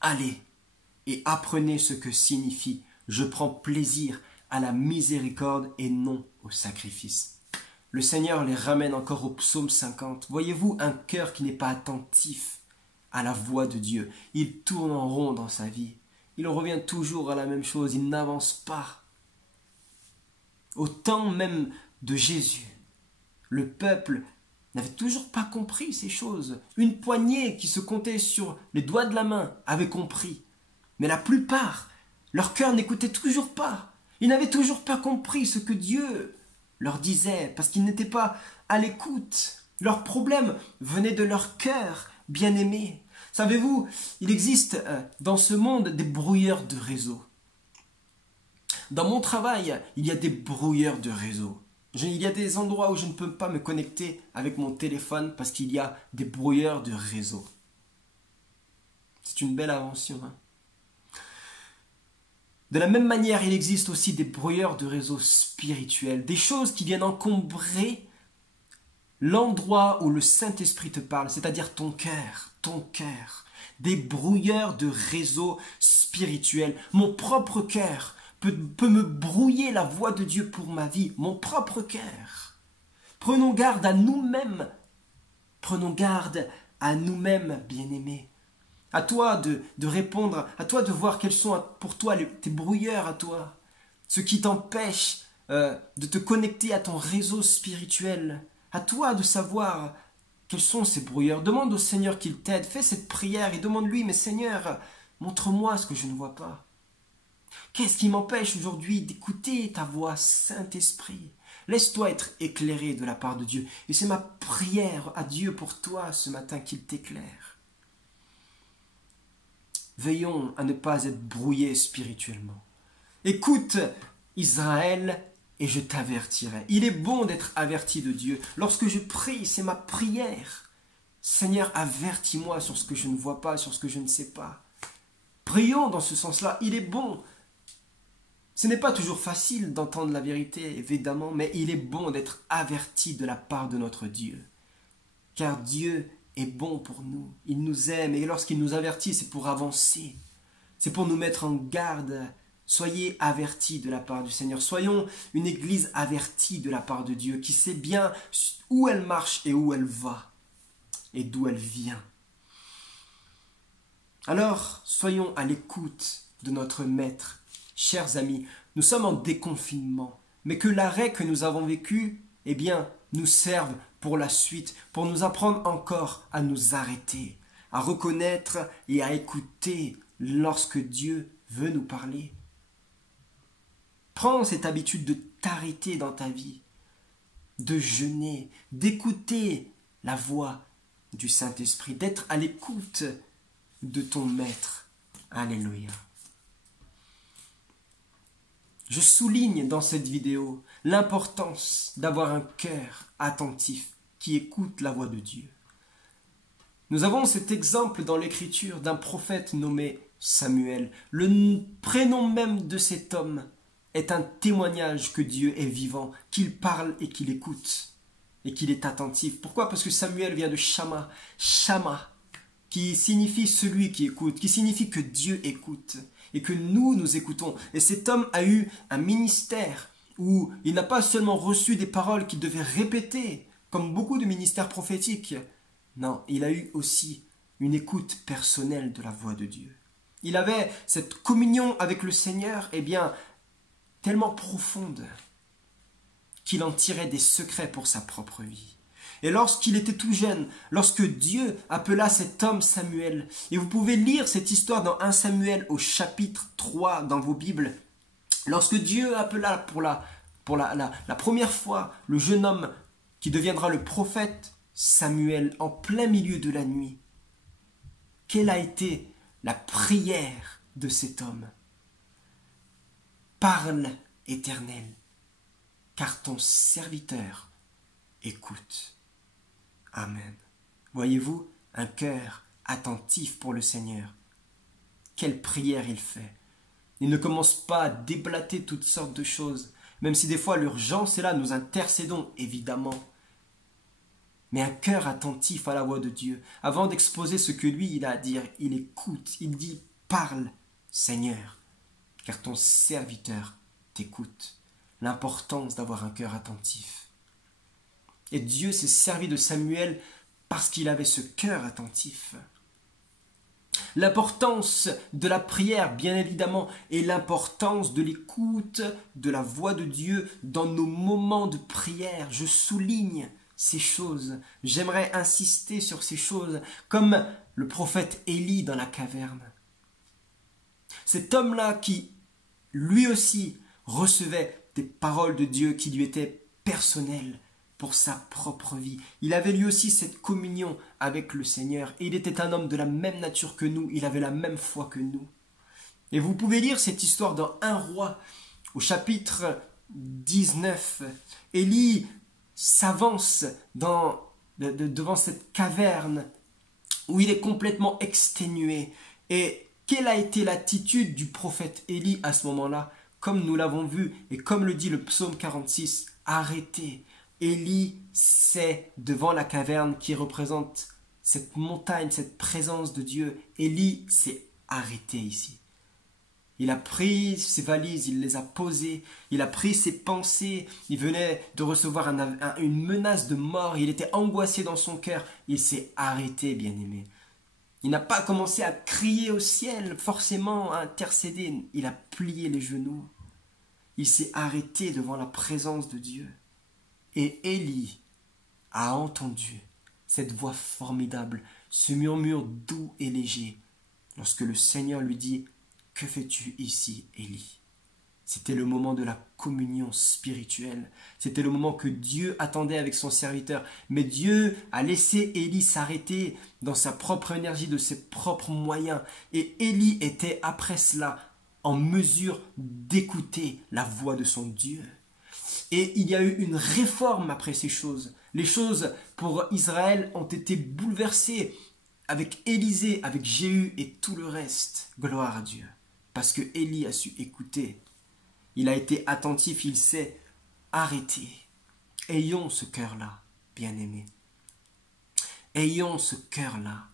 allez et apprenez ce que signifie « Je prends plaisir à la miséricorde et non au sacrifice ». Le Seigneur les ramène encore au psaume 50. Voyez-vous un cœur qui n'est pas attentif à la voix de Dieu. Il tourne en rond dans sa vie. Il revient toujours à la même chose. Il n'avance pas. Au temps même de Jésus, le peuple n'avait toujours pas compris ces choses. Une poignée qui se comptait sur les doigts de la main avait compris. Mais la plupart, leur cœur n'écoutait toujours pas. Ils n'avaient toujours pas compris ce que Dieu leur disait parce qu'ils n'étaient pas à l'écoute. Leurs problèmes venaient de leur cœur bien-aimé. Savez-vous, il existe dans ce monde des brouilleurs de réseau. Dans mon travail, il y a des brouilleurs de réseau. Il y a des endroits où je ne peux pas me connecter avec mon téléphone parce qu'il y a des brouilleurs de réseau. C'est une belle invention. Hein? De la même manière, il existe aussi des brouilleurs de réseau spirituels, des choses qui viennent encombrer l'endroit où le Saint-Esprit te parle, c'est-à-dire ton cœur, des brouilleurs de réseau spirituels. Mon propre cœur peut me brouiller la voix de Dieu pour ma vie, mon propre cœur. Prenons garde à nous-mêmes, bien-aimés. À toi de répondre, à toi de voir quels sont pour toi tes brouilleurs à toi, ce qui t'empêche de te connecter à ton réseau spirituel. À toi de savoir quels sont ces brouilleurs. Demande au Seigneur qu'il t'aide, fais cette prière et demande-lui, mais Seigneur, montre-moi ce que je ne vois pas. Qu'est-ce qui m'empêche aujourd'hui d'écouter ta voix, Saint-Esprit? Laisse-toi être éclairé de la part de Dieu. Et c'est ma prière à Dieu pour toi ce matin qu'il t'éclaire. Veillons à ne pas être brouillés spirituellement. Écoute, Israël, et je t'avertirai. Il est bon d'être averti de Dieu. Lorsque je prie, c'est ma prière. Seigneur, avertis-moi sur ce que je ne vois pas, sur ce que je ne sais pas. Prions dans ce sens-là. Il est bon. Ce n'est pas toujours facile d'entendre la vérité, évidemment, mais il est bon d'être averti de la part de notre Dieu. Car Dieu est bon pour nous. Il nous aime et lorsqu'il nous avertit, c'est pour avancer. C'est pour nous mettre en garde. Soyez avertis de la part du Seigneur. Soyons une église avertie de la part de Dieu, qui sait bien où elle marche et où elle va et d'où elle vient. Alors, soyons à l'écoute de notre Maître. Chers amis, nous sommes en déconfinement, mais que l'arrêt que nous avons vécu, nous serve pour la suite, pour nous apprendre encore à nous arrêter, à reconnaître et à écouter lorsque Dieu veut nous parler. Prends cette habitude de t'arrêter dans ta vie, de jeûner, d'écouter la voix du Saint-Esprit, d'être à l'écoute de ton Maître. Alléluia. Je souligne dans cette vidéo l'importance d'avoir un cœur attentif qui écoute la voix de Dieu. Nous avons cet exemple dans l'Écriture d'un prophète nommé Samuel. Le prénom même de cet homme est un témoignage que Dieu est vivant, qu'il parle et qu'il écoute, et qu'il est attentif. Pourquoi? Parce que Samuel vient de Shama, qui signifie celui qui écoute, qui signifie que Dieu écoute, et que nous écoutons. Et cet homme a eu un ministère où il n'a pas seulement reçu des paroles qu'il devait répéter, comme beaucoup de ministères prophétiques. Non, il a eu aussi une écoute personnelle de la voix de Dieu. Il avait cette communion avec le Seigneur, tellement profonde qu'il en tirait des secrets pour sa propre vie. Et lorsqu'il était tout jeune, lorsque Dieu appela cet homme Samuel, et vous pouvez lire cette histoire dans 1 Samuel au chapitre 3 dans vos Bibles, lorsque Dieu appela pour la première fois le jeune homme qui deviendra le prophète Samuel en plein milieu de la nuit, quelle a été la prière de cet homme? Parle, Éternel, car ton serviteur écoute. Amen. Voyez-vous, un cœur attentif pour le Seigneur. Quelle prière il fait. Il ne commence pas à déblater toutes sortes de choses, même si des fois l'urgence est là, nous intercédons, évidemment. Mais un cœur attentif à la voix de Dieu, avant d'exposer ce que lui il a à dire, il écoute, il dit « Parle, Seigneur, car ton serviteur t'écoute. » L'importance d'avoir un cœur attentif. Et Dieu s'est servi de Samuel parce qu'il avait ce cœur attentif. L'importance de la prière, bien évidemment, et l'importance de l'écoute de la voix de Dieu dans nos moments de prière. Je souligne ces choses. J'aimerais insister sur ces choses, comme le prophète Élie dans la caverne. Cet homme-là qui, lui aussi, recevait des paroles de Dieu qui lui étaient personnelles pour sa propre vie. Il avait lui aussi cette communion avec le Seigneur et il était un homme de la même nature que nous, il avait la même foi que nous. Et vous pouvez lire cette histoire dans 1 Roi au chapitre 19. Élie s'avance devant cette caverne où il est complètement exténué. Et quelle a été l'attitude du prophète Élie à ce moment-là? Comme nous l'avons vu et comme le dit le psaume 46, arrêtez. Élie, c'est devant la caverne qui représente cette montagne, cette présence de Dieu. Élie s'est arrêté ici. Il a pris ses valises, il les a posées, il a pris ses pensées, il venait de recevoir une menace de mort, il était angoissé dans son cœur, il s'est arrêté, bien-aimé. Il n'a pas commencé à crier au ciel, forcément à intercéder, il a plié les genoux. Il s'est arrêté devant la présence de Dieu. Et Élie a entendu cette voix formidable, ce murmure doux et léger, lorsque le Seigneur lui dit « Que fais-tu ici, Élie ?» C'était le moment de la communion spirituelle. C'était le moment que Dieu attendait avec son serviteur. Mais Dieu a laissé Élie s'arrêter dans sa propre énergie, de ses propres moyens. Et Élie était, après cela, en mesure d'écouter la voix de son Dieu. Et il y a eu une réforme après ces choses. Les choses pour Israël ont été bouleversées avec Élisée, avec Jéhu et tout le reste. Gloire à Dieu. Parce que Élie a su écouter. Il a été attentif, il s'est arrêté. Ayons ce cœur-là, bien-aimés. Ayons ce cœur-là.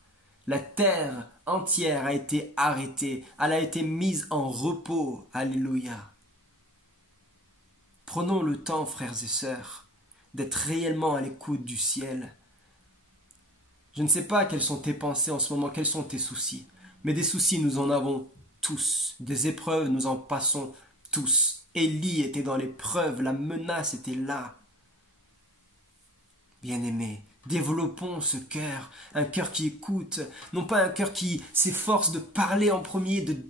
La terre entière a été arrêtée. Elle a été mise en repos. Alléluia. Prenons le temps, frères et sœurs, d'être réellement à l'écoute du ciel. Je ne sais pas quelles sont tes pensées en ce moment, quels sont tes soucis. Mais des soucis, nous en avons tous. Des épreuves, nous en passons tous. Élie était dans l'épreuve, la menace était là. Bien-aimés, développons ce cœur, un cœur qui écoute, non pas un cœur qui s'efforce de parler en premier, de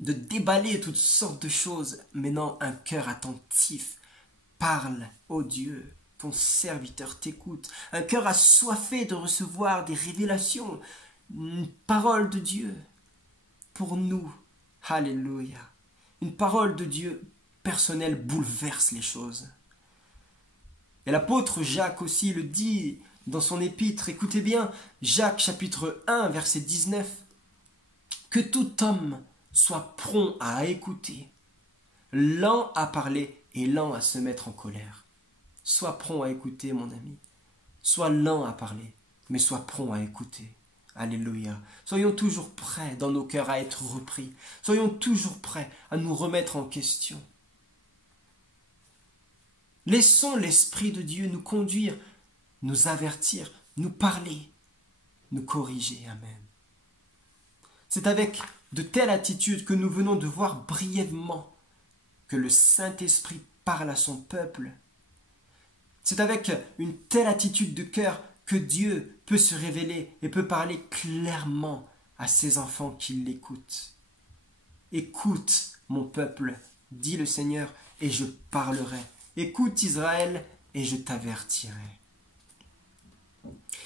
déballer toutes sortes de choses, mais non, un cœur attentif. Parle, ô Dieu, ton serviteur t'écoute. Un cœur assoiffé de recevoir des révélations, une parole de Dieu pour nous. Alléluia. Une parole de Dieu personnelle bouleverse les choses. Et l'apôtre Jacques aussi le dit dans son épître. Écoutez bien, Jacques chapitre 1, verset 19. Que tout homme soit prompt à écouter, lent à parler et lent à se mettre en colère. Sois prompt à écouter, mon ami. Sois lent à parler, mais sois prompt à écouter. Alléluia. Soyons toujours prêts dans nos cœurs à être repris. Soyons toujours prêts à nous remettre en question. Laissons l'Esprit de Dieu nous conduire, nous avertir, nous parler, nous corriger. Amen. C'est avec de telles attitudes que nous venons de voir brièvement que le Saint-Esprit parle à son peuple. C'est avec une telle attitude de cœur que Dieu peut se révéler et peut parler clairement à ses enfants qui l'écoutent. Écoute, mon peuple, dit le Seigneur, et je parlerai. Écoute, Israël, et je t'avertirai.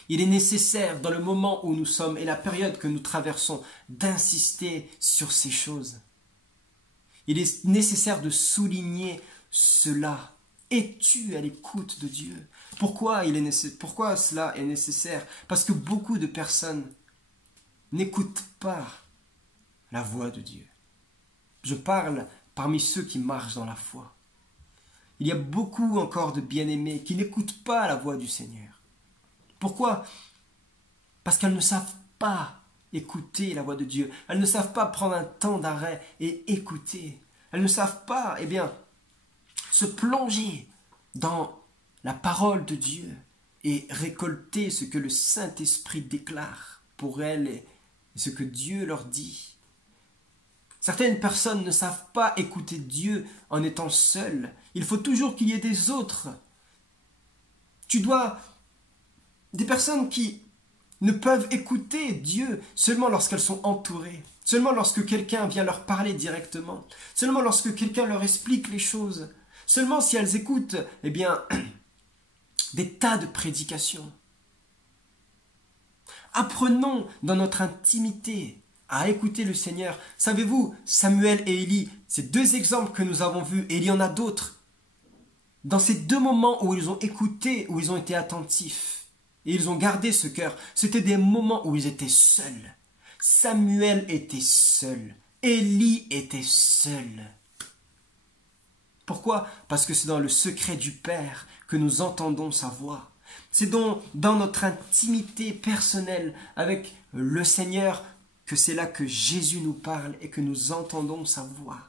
Il est nécessaire, dans le moment où nous sommes et la période que nous traversons, d'insister sur ces choses. Il est nécessaire de souligner cela. Es-tu à l'écoute de Dieu? Pourquoi cela est nécessaire? Parce que beaucoup de personnes n'écoutent pas la voix de Dieu. je parle parmi ceux qui marchent dans la foi. Il y a beaucoup encore de bien-aimés qui n'écoutent pas la voix du Seigneur. Pourquoi? Parce qu'elles ne savent pas écouter la voix de Dieu. Elles ne savent pas prendre un temps d'arrêt et écouter. Elles ne savent pas, se plonger dans la parole de Dieu et récolter ce que le Saint-Esprit déclare pour elles et ce que Dieu leur dit. Certaines personnes ne savent pas écouter Dieu en étant seules. Il faut toujours qu'il y ait des autres. Des personnes qui ne peuvent écouter Dieu seulement lorsqu'elles sont entourées, seulement lorsque quelqu'un vient leur parler directement, seulement lorsque quelqu'un leur explique les choses, seulement si elles écoutent, des tas de prédications. Apprenons dans notre intimité à écouter le Seigneur. Savez-vous, Samuel et Élie, ces deux exemples que nous avons vus, et il y en a d'autres, dans ces deux moments où ils ont écouté, où ils ont été attentifs, et ils ont gardé ce cœur, c'était des moments où ils étaient seuls. Samuel était seul, Élie était seul. Pourquoi? Parce que c'est dans le secret du Père que nous entendons sa voix. C'est dans notre intimité personnelle avec le Seigneur que c'est là que Jésus nous parle et que nous entendons sa voix.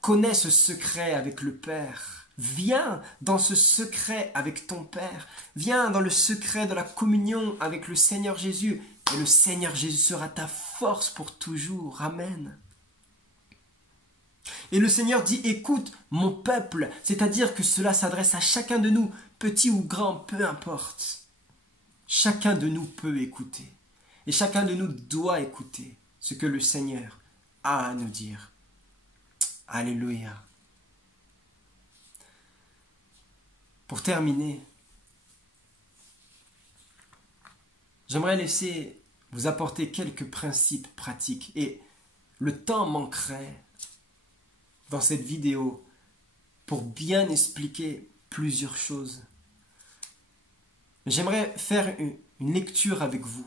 Connais ce secret avec le Père. Viens dans ce secret avec ton Père. Viens dans le secret de la communion avec le Seigneur Jésus. Et le Seigneur Jésus sera ta force pour toujours. Amen. Et le Seigneur dit, écoute mon peuple, c'est-à-dire que cela s'adresse à chacun de nous, petit ou grand, peu importe. Chacun de nous peut écouter. Et chacun de nous doit écouter ce que le Seigneur a à nous dire. Alléluia. Pour terminer, j'aimerais laisser vous apporter quelques principes pratiques. Et le temps manquerait dans cette vidéo pour bien expliquer plusieurs choses. J'aimerais faire une lecture avec vous.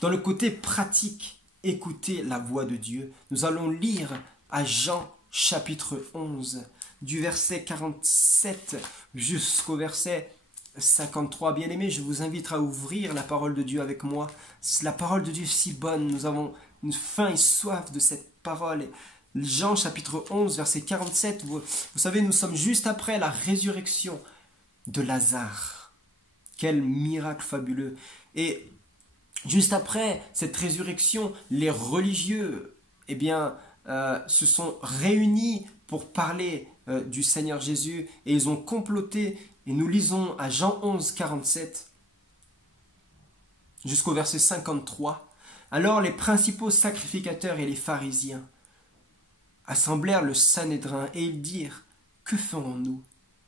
Dans le côté pratique, écouter la voix de Dieu, nous allons lire à Jean chapitre 11, du verset 47 jusqu'au verset 53. Bien-aimés, je vous invite à ouvrir la parole de Dieu avec moi. La parole de Dieu est si bonne, nous avons une faim et soif de cette parole. Jean chapitre 11, verset 47, vous savez, nous sommes juste après la résurrection de Lazare. Quel miracle fabuleux! Et juste après cette résurrection, les religieux se sont réunis pour parler du Seigneur Jésus et ils ont comploté. Et nous lisons à Jean 11, 47 jusqu'au verset 53. Alors les principaux sacrificateurs et les pharisiens assemblèrent le Sanhédrin et ils dirent, que ferons-nous?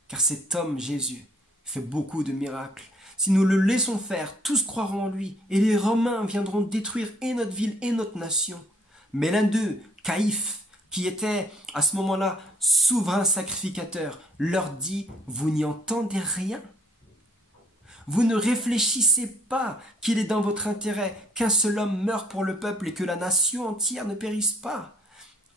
Car cet homme Jésus fait beaucoup de miracles. Si nous le laissons faire, tous croiront en lui, et les Romains viendront détruire et notre ville et notre nation. Mais l'un d'eux, Caïphe, qui était à ce moment-là souverain sacrificateur, leur dit, vous n'y entendez rien? Vous ne réfléchissez pas qu'il est dans votre intérêt qu'un seul homme meure pour le peuple et que la nation entière ne périsse pas.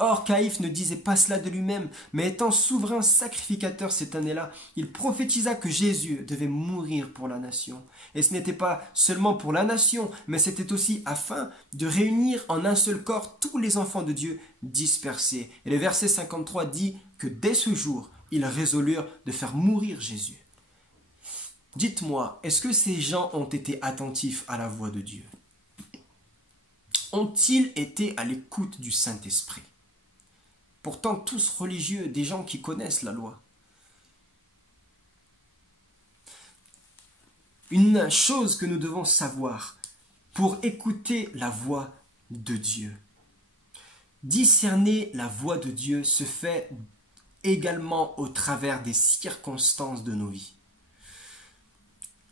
Or, Caïphe ne disait pas cela de lui-même, mais étant souverain sacrificateur cette année-là, il prophétisa que Jésus devait mourir pour la nation. Et ce n'était pas seulement pour la nation, mais c'était aussi afin de réunir en un seul corps tous les enfants de Dieu dispersés. Et le verset 53 dit que dès ce jour, ils résolurent de faire mourir Jésus. Dites-moi, est-ce que ces gens ont été attentifs à la voix de Dieu? Ont-ils été à l'écoute du Saint-Esprit? Pourtant tous religieux, des gens qui connaissent la loi. Une chose que nous devons savoir pour écouter la voix de Dieu. Discerner la voix de Dieu se fait également au travers des circonstances de nos vies.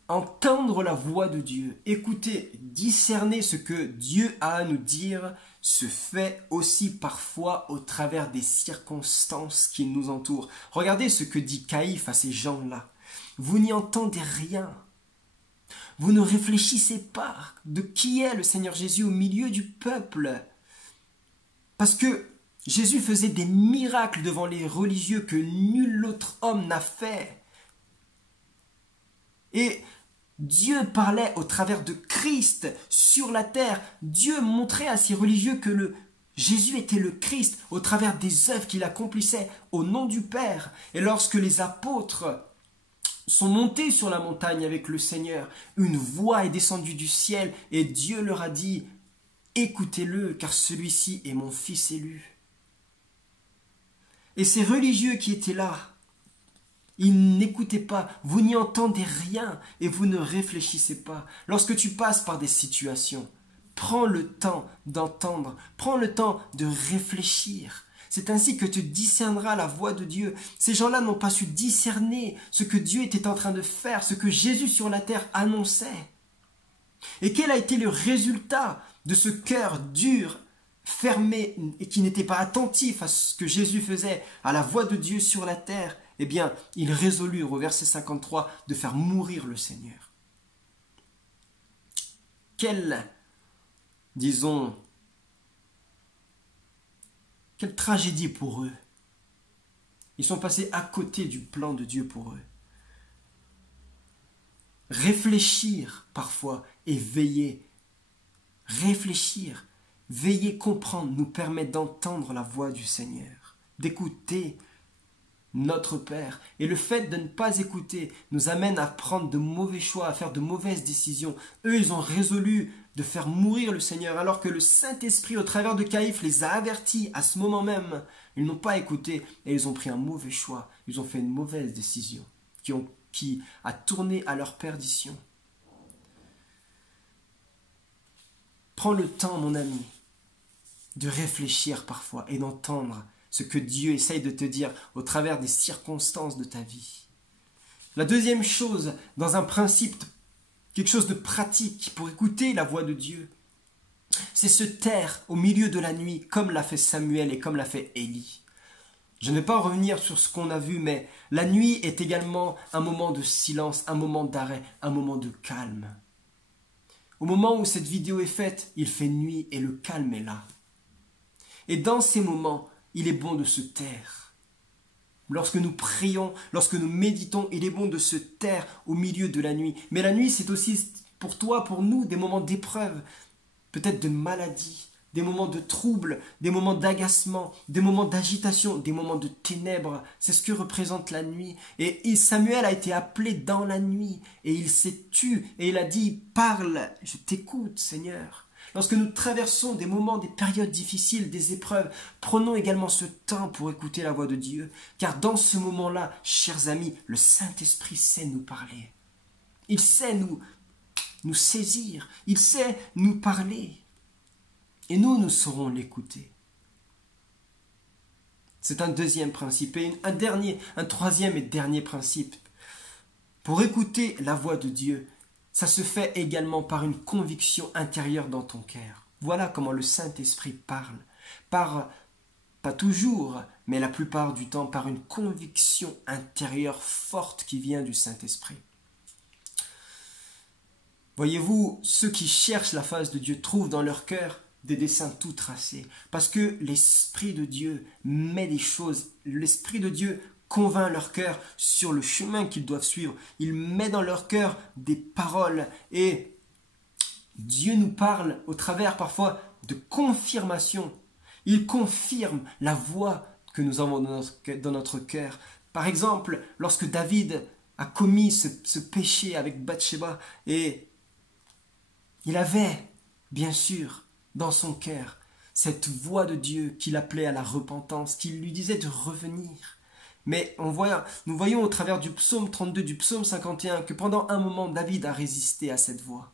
Entendre la voix de Dieu, écouter, discerner ce que Dieu a à nous dire, se fait aussi parfois au travers des circonstances qui nous entourent. Regardez ce que dit Caïphe à ces gens-là. Vous n'y entendez rien. Vous ne réfléchissez pas de qui est le Seigneur Jésus au milieu du peuple. Parce que Jésus faisait des miracles devant les religieux que nul autre homme n'a fait. Et Dieu parlait au travers de Christ sur la terre. Dieu montrait à ces religieux que Jésus était le Christ au travers des œuvres qu'il accomplissait au nom du Père. Et lorsque les apôtres sont montés sur la montagne avec le Seigneur, une voix est descendue du ciel et Dieu leur a dit « Écoutez-le, car celui-ci est mon fils élu. » Et ces religieux qui étaient là, ils n'écoutaient pas, vous n'y entendez rien et vous ne réfléchissez pas. Lorsque tu passes par des situations, prends le temps d'entendre, prends le temps de réfléchir. C'est ainsi que tu discerneras la voix de Dieu. Ces gens-là n'ont pas su discerner ce que Dieu était en train de faire, ce que Jésus sur la terre annonçait. Et quel a été le résultat de ce cœur dur, fermé et qui n'était pas attentif à ce que Jésus faisait, à la voix de Dieu sur la terre? Eh bien, ils résolurent au verset 53 de faire mourir le Seigneur. Quelle tragédie pour eux. Ils sont passés à côté du plan de Dieu pour eux. Réfléchir parfois et veiller. Réfléchir, veiller, comprendre nous permet d'entendre la voix du Seigneur, d'écouter notre Père. Et le fait de ne pas écouter nous amène à prendre de mauvais choix, à faire de mauvaises décisions. Eux, ils ont résolu de faire mourir le Seigneur, alors que le Saint-Esprit, au travers de Caïphe, les a avertis à ce moment même. Ils n'ont pas écouté et ils ont pris un mauvais choix. Ils ont fait une mauvaise décision qui a tourné à leur perdition. Prends le temps, mon ami, de réfléchir parfois et d'entendre ce que Dieu essaye de te dire au travers des circonstances de ta vie. La deuxième chose, dans un principe, quelque chose de pratique pour écouter la voix de Dieu, c'est se taire au milieu de la nuit comme l'a fait Samuel et comme l'a fait Élie. Je ne vais pas revenir sur ce qu'on a vu, mais la nuit est également un moment de silence, un moment d'arrêt, un moment de calme. Au moment où cette vidéo est faite, il fait nuit et le calme est là. Et dans ces moments, il est bon de se taire. Lorsque nous prions, lorsque nous méditons, il est bon de se taire au milieu de la nuit. Mais la nuit, c'est aussi pour toi, pour nous, des moments d'épreuve, peut-être de maladie, des moments de trouble, des moments d'agacement, des moments d'agitation, des moments de ténèbres. C'est ce que représente la nuit. Et Samuel a été appelé dans la nuit et il s'est tu et il a dit « Parle, je t'écoute, Seigneur ». Lorsque nous traversons des moments, des périodes difficiles, des épreuves, prenons également ce temps pour écouter la voix de Dieu. Car dans ce moment-là, chers amis, le Saint-Esprit sait nous parler. Il sait nous saisir. Il sait nous parler. Et nous saurons l'écouter. C'est un deuxième principe. Et un troisième et dernier principe. Pour écouter la voix de Dieu, ça se fait également par une conviction intérieure dans ton cœur. Voilà comment le Saint-Esprit parle. Pas toujours, mais la plupart du temps, par une conviction intérieure forte qui vient du Saint-Esprit. Voyez-vous, ceux qui cherchent la face de Dieu trouvent dans leur cœur des dessins tout tracés. Parce que l'Esprit de Dieu met des choses. L'Esprit de Dieu convainc leur cœur sur le chemin qu'ils doivent suivre. Il met dans leur cœur des paroles. Et Dieu nous parle au travers parfois de confirmation. Il confirme la voix que nous avons dans notre cœur. Par exemple, lorsque David a commis ce péché avec Bathsheba, et il avait, bien sûr, dans son cœur, cette voix de Dieu qui l'appelait à la repentance, qui lui disait de revenir. Mais nous voyons au travers du psaume 32, du psaume 51, que pendant un moment, David a résisté à cette voix.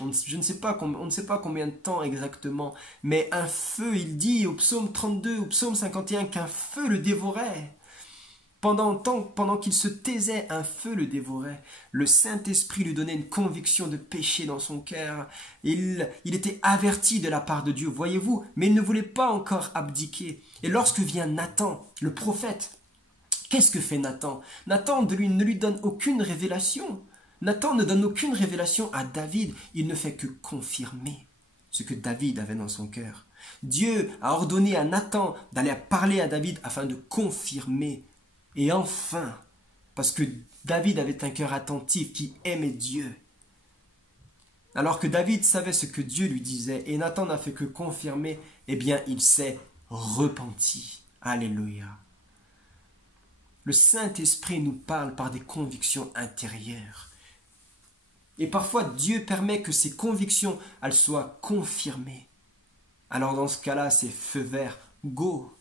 On ne sait pas combien de temps exactement, mais un feu, il dit au psaume 32, au psaume 51, qu'un feu le dévorait. Pendant qu'il se taisait, un feu le dévorait. Le Saint-Esprit lui donnait une conviction de péché dans son cœur. Il était averti de la part de Dieu, voyez-vous, mais il ne voulait pas encore abdiquer. Et lorsque vient Nathan, le prophète, qu'est-ce que fait Nathan? Nathan ne lui donne aucune révélation. Nathan ne donne aucune révélation à David. Il ne fait que confirmer ce que David avait dans son cœur. Dieu a ordonné à Nathan d'aller parler à David afin de confirmer. Et enfin, parce que David avait un cœur attentif qui aimait Dieu. Alors que David savait ce que Dieu lui disait et Nathan n'a fait que confirmer, eh bien il s'est repenti. Alléluia. Le Saint-Esprit nous parle par des convictions intérieures. Et parfois Dieu permet que ces convictions, elles soient confirmées. Alors dans ce cas-là, c'est feu vert, go.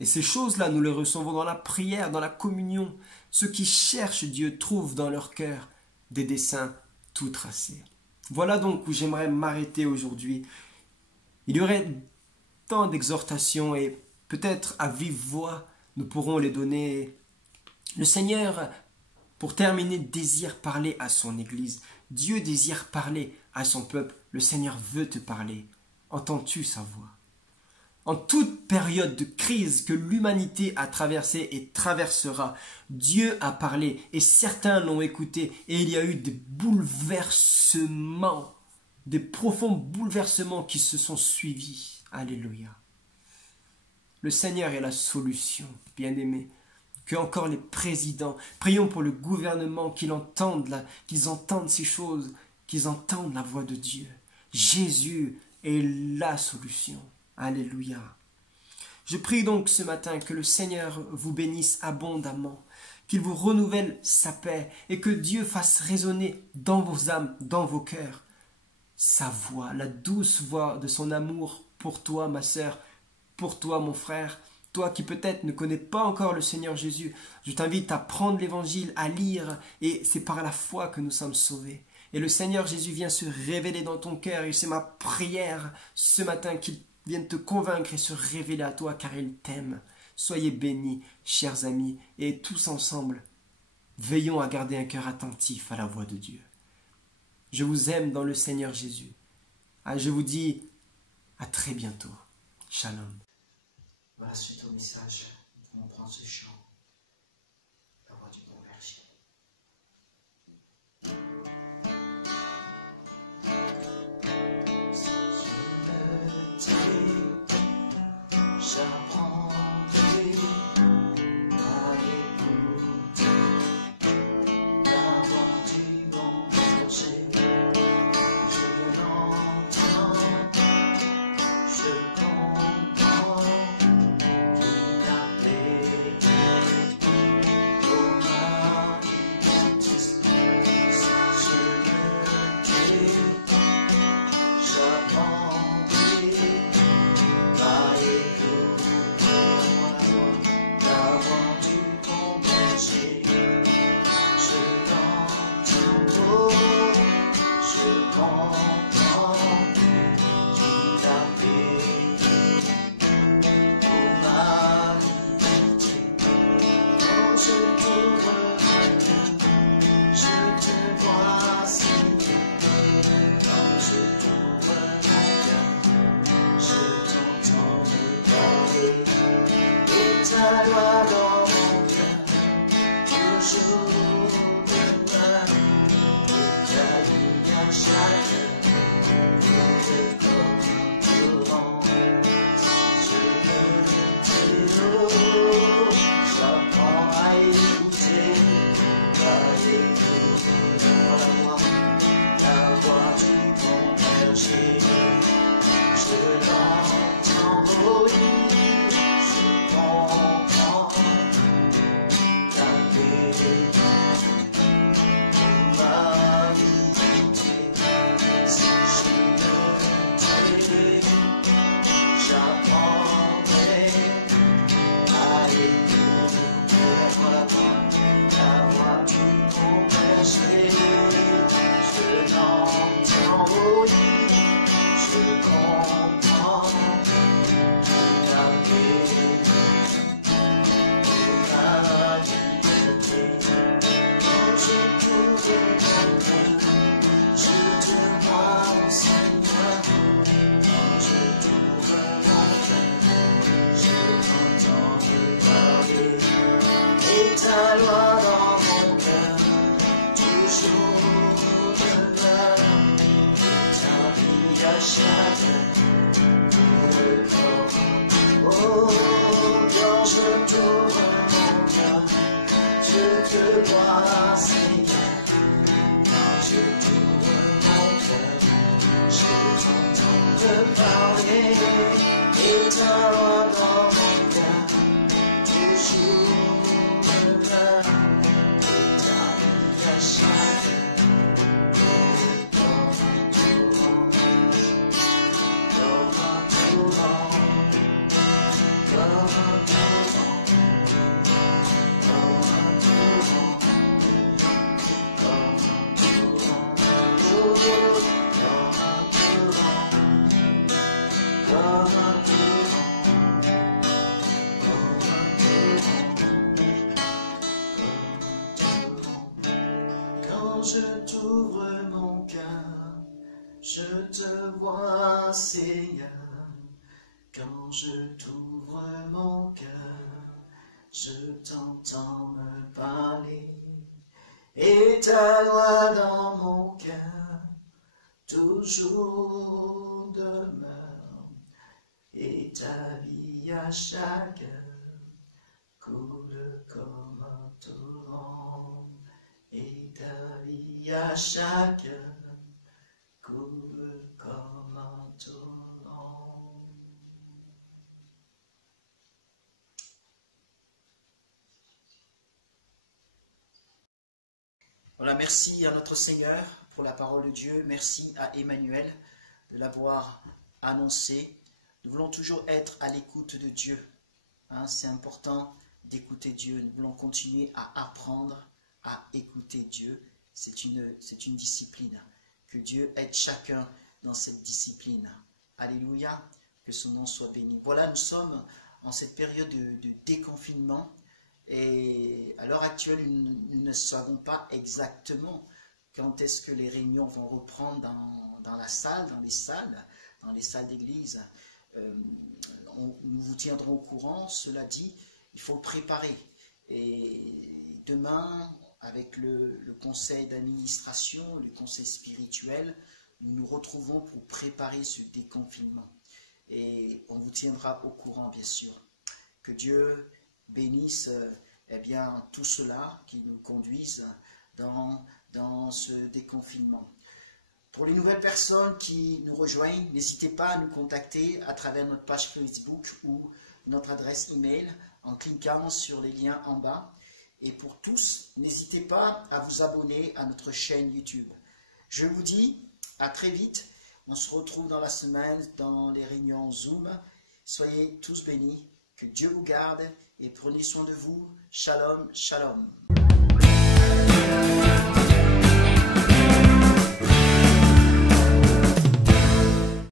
Et ces choses-là, nous les recevons dans la prière, dans la communion. Ceux qui cherchent Dieu trouvent dans leur cœur des desseins tout tracés. Voilà donc où j'aimerais m'arrêter aujourd'hui. Il y aurait tant d'exhortations et peut-être à vive voix, nous pourrons les donner. Le Seigneur, pour terminer, désire parler à son Église. Dieu désire parler à son peuple. Le Seigneur veut te parler. Entends-tu sa voix? En toute période de crise que l'humanité a traversée et traversera, Dieu a parlé et certains l'ont écouté et il y a eu des bouleversements, des profonds bouleversements qui se sont suivis. Alléluia. Le Seigneur est la solution, bien-aimés. Que encore les présidents, prions pour le gouvernement, qu'ils entendent ces choses, qu'ils entendent la voix de Dieu. Jésus est la solution. Alléluia. Je prie donc ce matin que le Seigneur vous bénisse abondamment, qu'il vous renouvelle sa paix et que Dieu fasse résonner dans vos âmes, dans vos cœurs, sa voix, la douce voix de son amour pour toi, ma sœur, pour toi, mon frère. Toi qui peut-être ne connais pas encore le Seigneur Jésus, je t'invite à prendre l'Évangile, à lire, et c'est par la foi que nous sommes sauvés. Et le Seigneur Jésus vient se révéler dans ton cœur, et c'est ma prière ce matin qu'il vienne te convaincre et se révéler à toi, car il t'aime. Soyez bénis, chers amis, et tous ensemble, veillons à garder un cœur attentif à la voix de Dieu. Je vous aime dans le Seigneur Jésus. Je vous dis à très bientôt. Shalom. Voilà, suite au message, on prend ce chant, la voix du bon berger. Si je le tais, j'apprendrai à écouter la voix du bon berger. Je l'entends, je comprends. Ta loi dans mon cœur, toujours demain, et ta ligne à chaque heure, comme un torrent. Je me déroule, j'apprends à écouter, à écouter la voix du bon berger. Je l'entends bruit. Ta loi dans mon cœur, toujours demain, ta vie à chaque vois, Seigneur, quand je t'ouvre mon cœur, je t'entends te parler, et ta voix dans mon cœur, toujours demeure, et ta vie à chaque Quand je t'ouvre mon cœur, je te vois, Seigneur. Quand je t'ouvre mon cœur, je t'entends me parler. Et ta loi dans mon cœur, toujours demeure. Et ta vie à chaque heure coule comme un torrent. Et ta vie à chaque heure coule comme un torrent. Voilà, merci à notre Seigneur pour la parole de Dieu. Merci à Emmanuel de l'avoir annoncé. Nous voulons toujours être à l'écoute de Dieu. Hein, c'est important d'écouter Dieu. Nous voulons continuer à apprendre à écouter Dieu. C'est une discipline. Que Dieu aide chacun dans cette discipline. Alléluia, que son nom soit béni. Voilà, nous sommes en cette période de déconfinement. Et à l'heure actuelle, nous ne savons pas exactement quand est-ce que les réunions vont reprendre dans la salle, dans les salles d'église. Nous vous tiendrons au courant. Cela dit, il faut préparer. Et demain, avec le conseil d'administration, le conseil spirituel, nous nous retrouvons pour préparer ce déconfinement. Et on vous tiendra au courant, bien sûr. Que Dieu bénisse eh bien, tout cela qui nous conduise dans ce déconfinement. Pour les nouvelles personnes qui nous rejoignent, n'hésitez pas à nous contacter à travers notre page Facebook ou notre adresse email en cliquant sur les liens en bas. Et pour tous, n'hésitez pas à vous abonner à notre chaîne YouTube. Je vous dis à très vite. On se retrouve dans la semaine dans les réunions Zoom. Soyez tous bénis. Que Dieu vous garde et prenez soin de vous. Shalom, shalom.